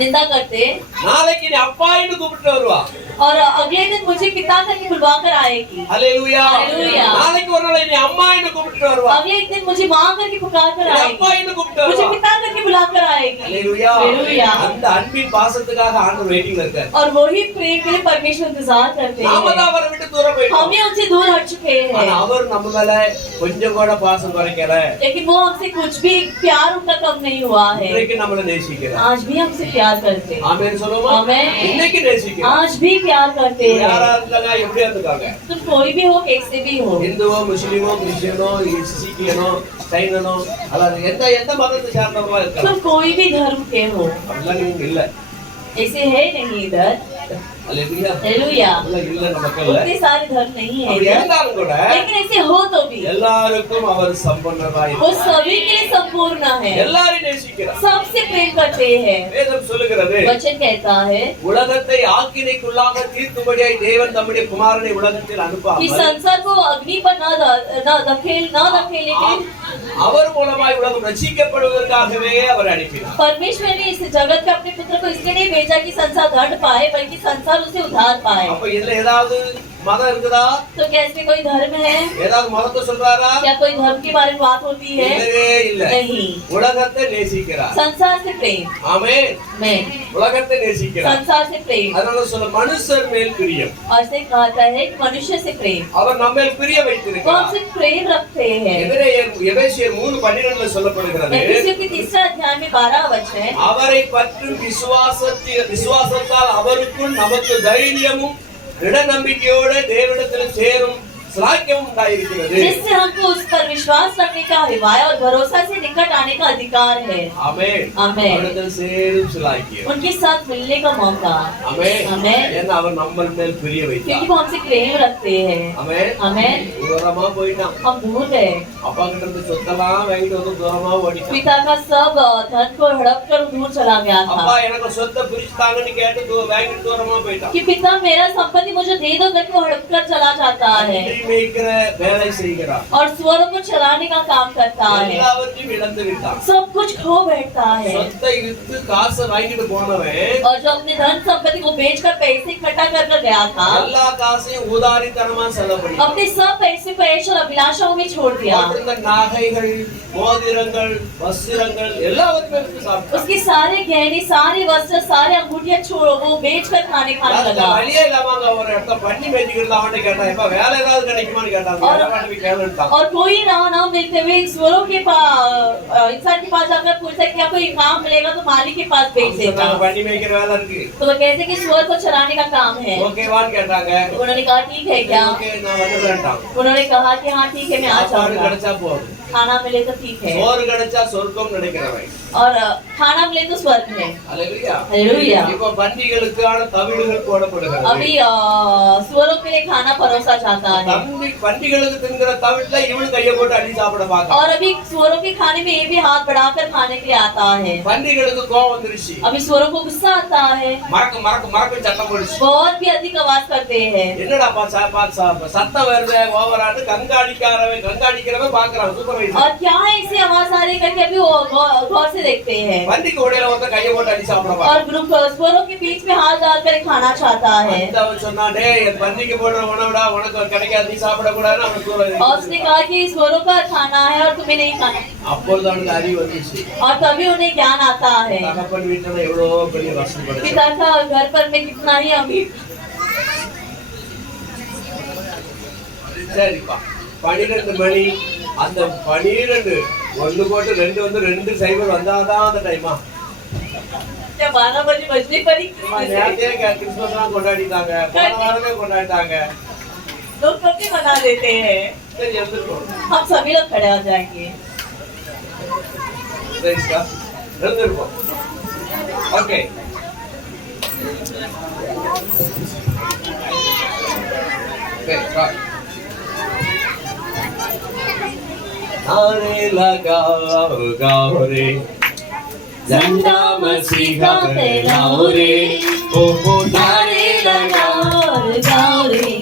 निंदा करते நாளைக்கு நீ அப்பா என்று கூப்பிட்டு வருவா. और अगले दिन मुझे पिता करके बुलवा कर आएगी ஹல்லேலூயா. ஹல்லேலூயா. நாளைக்கு ஒரு நாள் நீ அம்மா என்று கூப்பிட்டு வருவா. अगले एक दिन मुझे माँ करके पुकार कर நீ आएगी அப்பா என்று கூப்பிட்டு मुझे வருவா. पिता करके बुला कर आएगी ஹல்லேலூயா. ஹல்லேலூயா. அந்த அன்பின் பாசத்துக்காக ஆண்டவர் வெயிட்டிங்ல இருக்கார். और वही प्रेम के लिए परमेश्वर इंतजार करते நாம हैं தான் அவரை விட்டு தூரம் போயிட்டோம். हम ही उनसे दूर हट चुके ஆனா हैं அவர் நம்ம மேல கொஞ்சம் கூட பாசம் குறைக்கல. लेकिन वो हमसे कुछ भी प्यार उनका कम नहीं हुआ है இன்றைக்கு நம்மள நேசிக்கிறார். आज भी हमसे प्यार करते हैं ஆமென் சொல்லுமா? ஆமென். இன்னைக்கு நேசிக்கிறார். आज भी प्यार करते हैं யாரா இருந்தாங்க எப்படி இருக்காங்க? तुम कोई भी हो कैसे भी हो இந்துவோ முஸ்லிமோ கிறிஸ்டியனோ சீக்கியனோ சைனனோ அல்லது எந்த எந்த மதத்தை சார்ந்தவங்களா இருக்காங்க. तुम कोई भी धर्म के हो அப்படிலாம் நீங்க இல்ல. ऐसे है नहीं इधर அல்லேலூயா. हालेलुया அப்படிலாம் இல்ல நமக்குள்ள. उतने सारे धर्म नहीं है அப்படி इधर இருந்தாலும் கூட लेकिन ऐसे हो तो भी எல்லாருக்கும் அவர் சம்பன்னராய் वो सभी के लिए संपूर्ण है எல்லாரையும் நேசிக்கிறார். सबसे प्रेम करते हैं வேதம் சொல்லுகிறது वचन कहता है உலகத்தை ஆக்கினைக்குள்ளாக தீர்க்கும்படியாய் தேவன் தம்முடைய குமாரனை உலகத்தில் कि அனுப்பாமல் संसार को अग्नि पर न धकेलने के लिए அவர் மூலமாய் உலகம் ரட்சிக்கப்படுவதற்காகவே அவர் அனுப்பினார். परमेश्वर ने इस जगत का अपने पुत्र को इसलिए नहीं भेजा कि संसार दंड पाए बल्कि संसार उसे उद्धार पाए அப்ப இதுல ஏதாவது மதம் இருக்குதா? तो क्या इसमें कोई धर्म है ஏதாவது மதத்தை சொல்றாரா? क्या कोई धर्म के बारे में बात होती है இல்லவே இல்ல. नहीं உலகத்தை நேசிக்கிறார். संसार से प्रेम ஆமென். में உலகத்தை நேசிக்கிறார். संसार से प्रेम அதனால சொல்ல மனுஷர் மேல் பிரியம். और से कहता है कि मनुष्य से प्रेम அவர் நம்ம மேல் பிரிய वो வைத்திருக்கிறார். हमसे प्रेम रखते हैं எபேசியர் 3:12 சொல்லப்படுகிறது. एफिसियों के तीसरा अध्याय में 12 वचन है அவரை பற்றும் விசுவாசத்தால் அவருக்குள் நமக்கு தைரியமும் திட நம்பிக்கையோட தேவனிடத்தில் சேரும் சிலாக்கியம் உண்டாயிருக்கிறது. जिससे हमको उस पर विश्वास रखने का हिवाया और भरोसा से निकट आने का अधिकार है ஆமென். ஆமென். அவரிடத்தில் சேரும் சிலாக்கியம். उनके साथ मिलने का मौका ஆமென். ஆமென். ஏன்னா அவர் நம்ம மேல் பிரிய क्योंकि வைத்தார். वो हमसे प्रेम रखते हैं ஆமென். आमेन தூரமா போயிட்டான். हम दूर गए அப்பா கிட்ட இருந்து சொத்தெல்லாம் வாங்கிட்டு வந்து தூரமா ஓடிட்டான். पिता का सब धन को हड़प कर दूर चला गया அப்பா था எனக்கு சொத்தை பிரிச்சுட்டாங்கன்னு கேட்டு வாங்கிட்டு தூரமா போயிட்டான். कि पिता मेरा संपत्ति मुझे दे दो करके वो हड़प कर चला जाता है பன்றி மேய்க்கிற வேலை செய்கிறான். और स्वरों को चलाने का काम करता है எல்லாவற்றையும் இழந்து விட்டான். सब कुछ खो बैठता है சொத்தை வித்து காசை வாங்கிட்டு போனவன் और जो अपने धन संपत्ति को बेचकर पैसे इकट्ठा कर गया था எல்லா காசையும் ஊதாரித்தனமா செலவு பண்ணி अपने सब पैसे को ऐश और अभिलाषाओं में छोड़ दिया இந்த நகைகள் மோதிரங்கள் வஸ்திரங்கள் எல்லாவற்றையும் எடுத்து சாப்பிட்டான். उसके सारे गहने सारे वस्त्र सारे अंगूठियां छोड़ो वो बेचकर खाने लगा வழியே இல்லாம அங்க ஒரு இடத்த பண்ணி மேய்ச்சிக்கிறது அவன்கிட்ட கேட்டான். இப்ப வேலை ஏதாவது கிடைக்குமான்னு கேட்டான். கேளுட்டான். और कोई ना मिलते हुए स्वरों के पास इंसान के पास जाकर पूछता क्या कोई काम मिलेगा तो मालिक के पास भेज देगा பண்ணி மேய்க்கிற வேலை இருக்கு. तो वो कहते कि स्वर को चलाने का काम है ஓகேவான்னு கேட்டாங்க. उन्होंने कहा ठीक है क्या ஓகே நான் வந்துடுறேன்ட்டான். उन्होंने कहा कि हाँ ठीक है मैं आ சாப்பாடு जाऊंगा கிடைச்சா போதும். खाना मिले तो ठीक है சோறு கிடைச்சா சொர்க்கம் நினைக்கிறவன். और खाना मिले तो स्वर्ग है அல்லேலூயா. हालेलुया இப்ப பண்டிகளுக்கான தவிடுகள் போடப்படுகிறது. अभी स्वरों के लिए खाना परोसा जाता है பண்டிகளுக்கு தின்கிற தவிடுல இவனு கையை போட்டு அடி சாப்பிட பார்க்க. और अभी स्वरों के खाने में ये भी हाथ बढ़ाकर खाने के लिए आता है பண்டிகளுக்கு கோவம் வந்துருச்சு. अभी स्वरों को गुस्सा आता है மறக்க மறக்க மறக்க சத்தம் போடுச்சு. बहुत भी अधिक आवाज करते हैं என்னடாப்பா சத்தம் வருது ஓவராட்டு கங்காடிக்கிறவன் பாக்குறான் சூப்பர்வைசர். और क्या है ऐसी आवाज आ रही करके अभी वो गौर से देखते हैं பண்டிக்கு உடையில வந்து கையை போட்டு அடி சாப்பிட और பார்க்க. ग्रुप स्वरों के बीच में हाथ डालकर खाना चाहता है சொன்னா டேய் பண்டிக்கு போடுற உணவுடா உனக்கு கிடைக்காது நீ சாப்பிடக்கூடாதுன்னு அவனை தூர और उसने कहा कि ईश्वरों का खाना है और तुम्हें नहीं खाना। அப்பொழுது அவனுக்கு அறிவு வந்துச்சு. और तभी उन्हें ज्ञान आता है தகப்பன் வீட்டுல எவ்வளவு பெரிய வசதி पिता படைச்சான். का घर पर में कितना ही अमीर। சரிப்பா 12 மணி அந்த 12 ஒன்று போட்டு 2 வந்து 2 சைபர் வந்தாதான் அந்த டைமா. जब 12 बजे बजने पर ही நேரத்தையே கிறிஸ்மஸ் எல்லாம் கொண்டாடிட்டாங்க, போன வாரமே கொண்டாடிட்டாங்க. लोग कभी मना देते हैं। சரி எழுந்திருக்கோம். हम सभी लोग खड़े हो जाएंगे। சரிக்கா எழுந்திருக்கோம். ஓகே नारे लगाओ गाओ रे झंडा मसीहा फैलाओ रे, ओ हो नारे लगाओ और गाओ रे,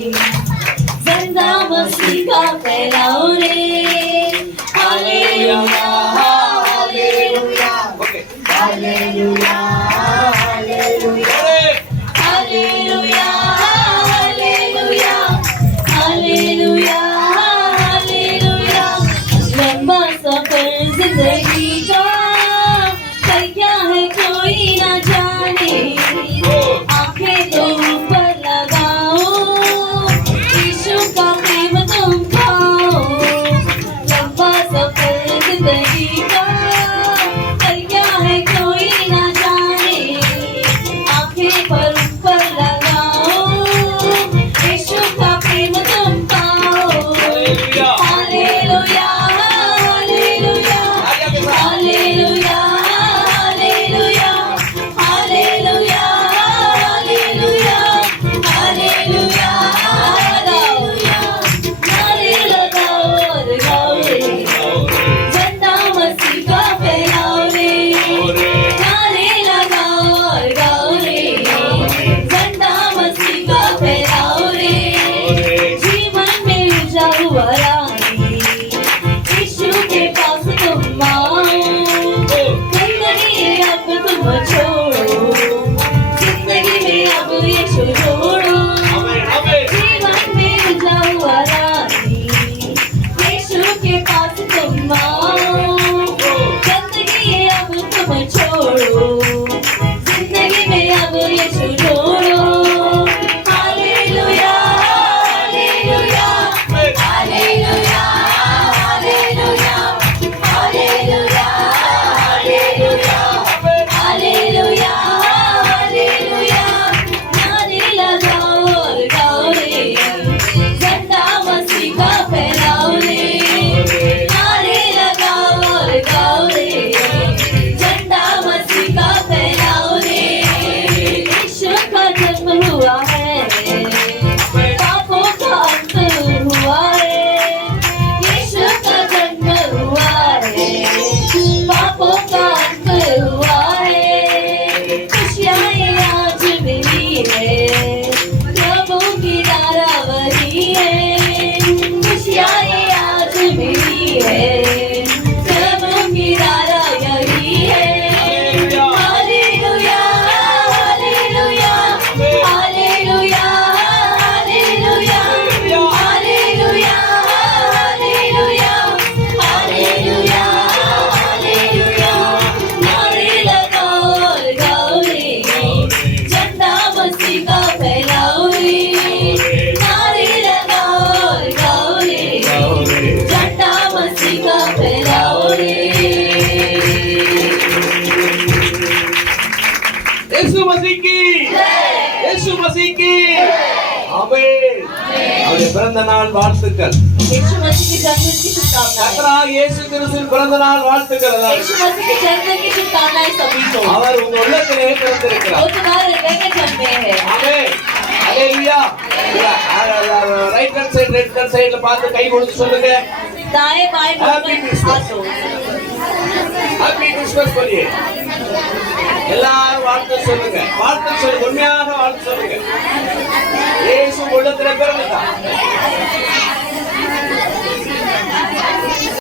झंडा मसीहा फैलाओ रे। Hallelujah hallelujah okay hallelujah hallelujah hallelujah hallelujah hallelujah hallelujah. लंबा सफर जिंदगी का पर क्या है कोई ना जाने, आंखें तो ऊपर लगाओ, यीशु का प्रेम तुम खाओ। लंबा सफर जिंदगी का पर क्या है कोई ना जाने, आंखें पर ऊपर लगाओ, यीशु का प्रेम तुम पाओ। Hallelujah hallelujah hallelujah hallelujah hallelujah hallelujah hallelujah hallelujah hallelujah. नारे लगाओ और गाओ रे, झंडा मसीह का फैलाओ रे। नारे लगाओ और गाओ रे, झंडा मसीह का फैलाओ रे। जीवन में उजाला रानी, यीशु के पास तुम आओ। जिंदगी अब तुम छोड़ो, जिंदगी में अब यीशु जोड़ो। जीवन में उजाला रानी, यीशु के पास तुम आओ। जिंदगी अब तुम छोड़ो, जिंदगी में अब यीशु जोड़ो। Hallelujah hallelujah hallelujah hallelujah hallelujah hallelujah hallelujah hallelujah. नारे लगाओ और गाओ रे, झंडा मसीह का फैलाओ रे। नारे लगाओ और गाओ रे, झंडा मसीह का फैलाओ रे। यीशु का जन्म हुआ है, पापों का अंत हुआ है। यीशु का जन्म हुआ है, पापों का अंत हुआ है। खुशियाँ आज मिली है, प्रभु की धारा वही है। खुशियाँ आज मिली है, प्रभु की धारा यही है। Hallelujah hallelujah hallelujah hallelujah hallelujah hallelujah hallelujah hallelujah. नारे लगाओ और गाओ रे, झंडा मसीह का फैलाओ रे। नारे लगाओ और गाओ रे, झंडा मसीह का फैलाओ रे। यीशु मसीह की यीशु मसीह की ஆமென். அவருடைய பிறந்த நாள் வாழ்த்துக்கள். यीशु मसीह के जन्मदिन की शुभकामनाएं। கர்த்தராகிய இயேசு கிறிஸ்துவின் பிறந்த நாள் வாழ்த்துக்கள். यीशु मसीह के जन्मदिन की शुभकामनाएं सभी को। அவர் உங்க உள்ளத்திலே பிறந்திருக்கிறார். वो तुम्हारे हृदय में जन्मे हैं। ஆமென். ஹalleluya. Right hand side left hand சைடுல பார்த்து கை கொடுத்து சொல்லுங்க. दाएं बाएं Happy Christmas. हाथों। ஹாப்பி கிறிஸ்மஸ் சொல்லியே. எல்லாரும் வாழ்த்து சொல்லுங்க. வாழ்த்து சொல்லுங்க. உண்மையாக வாழ்த்து சொல்லுங்க. இயேசு உள்ளத்திலே பிறந்தார்.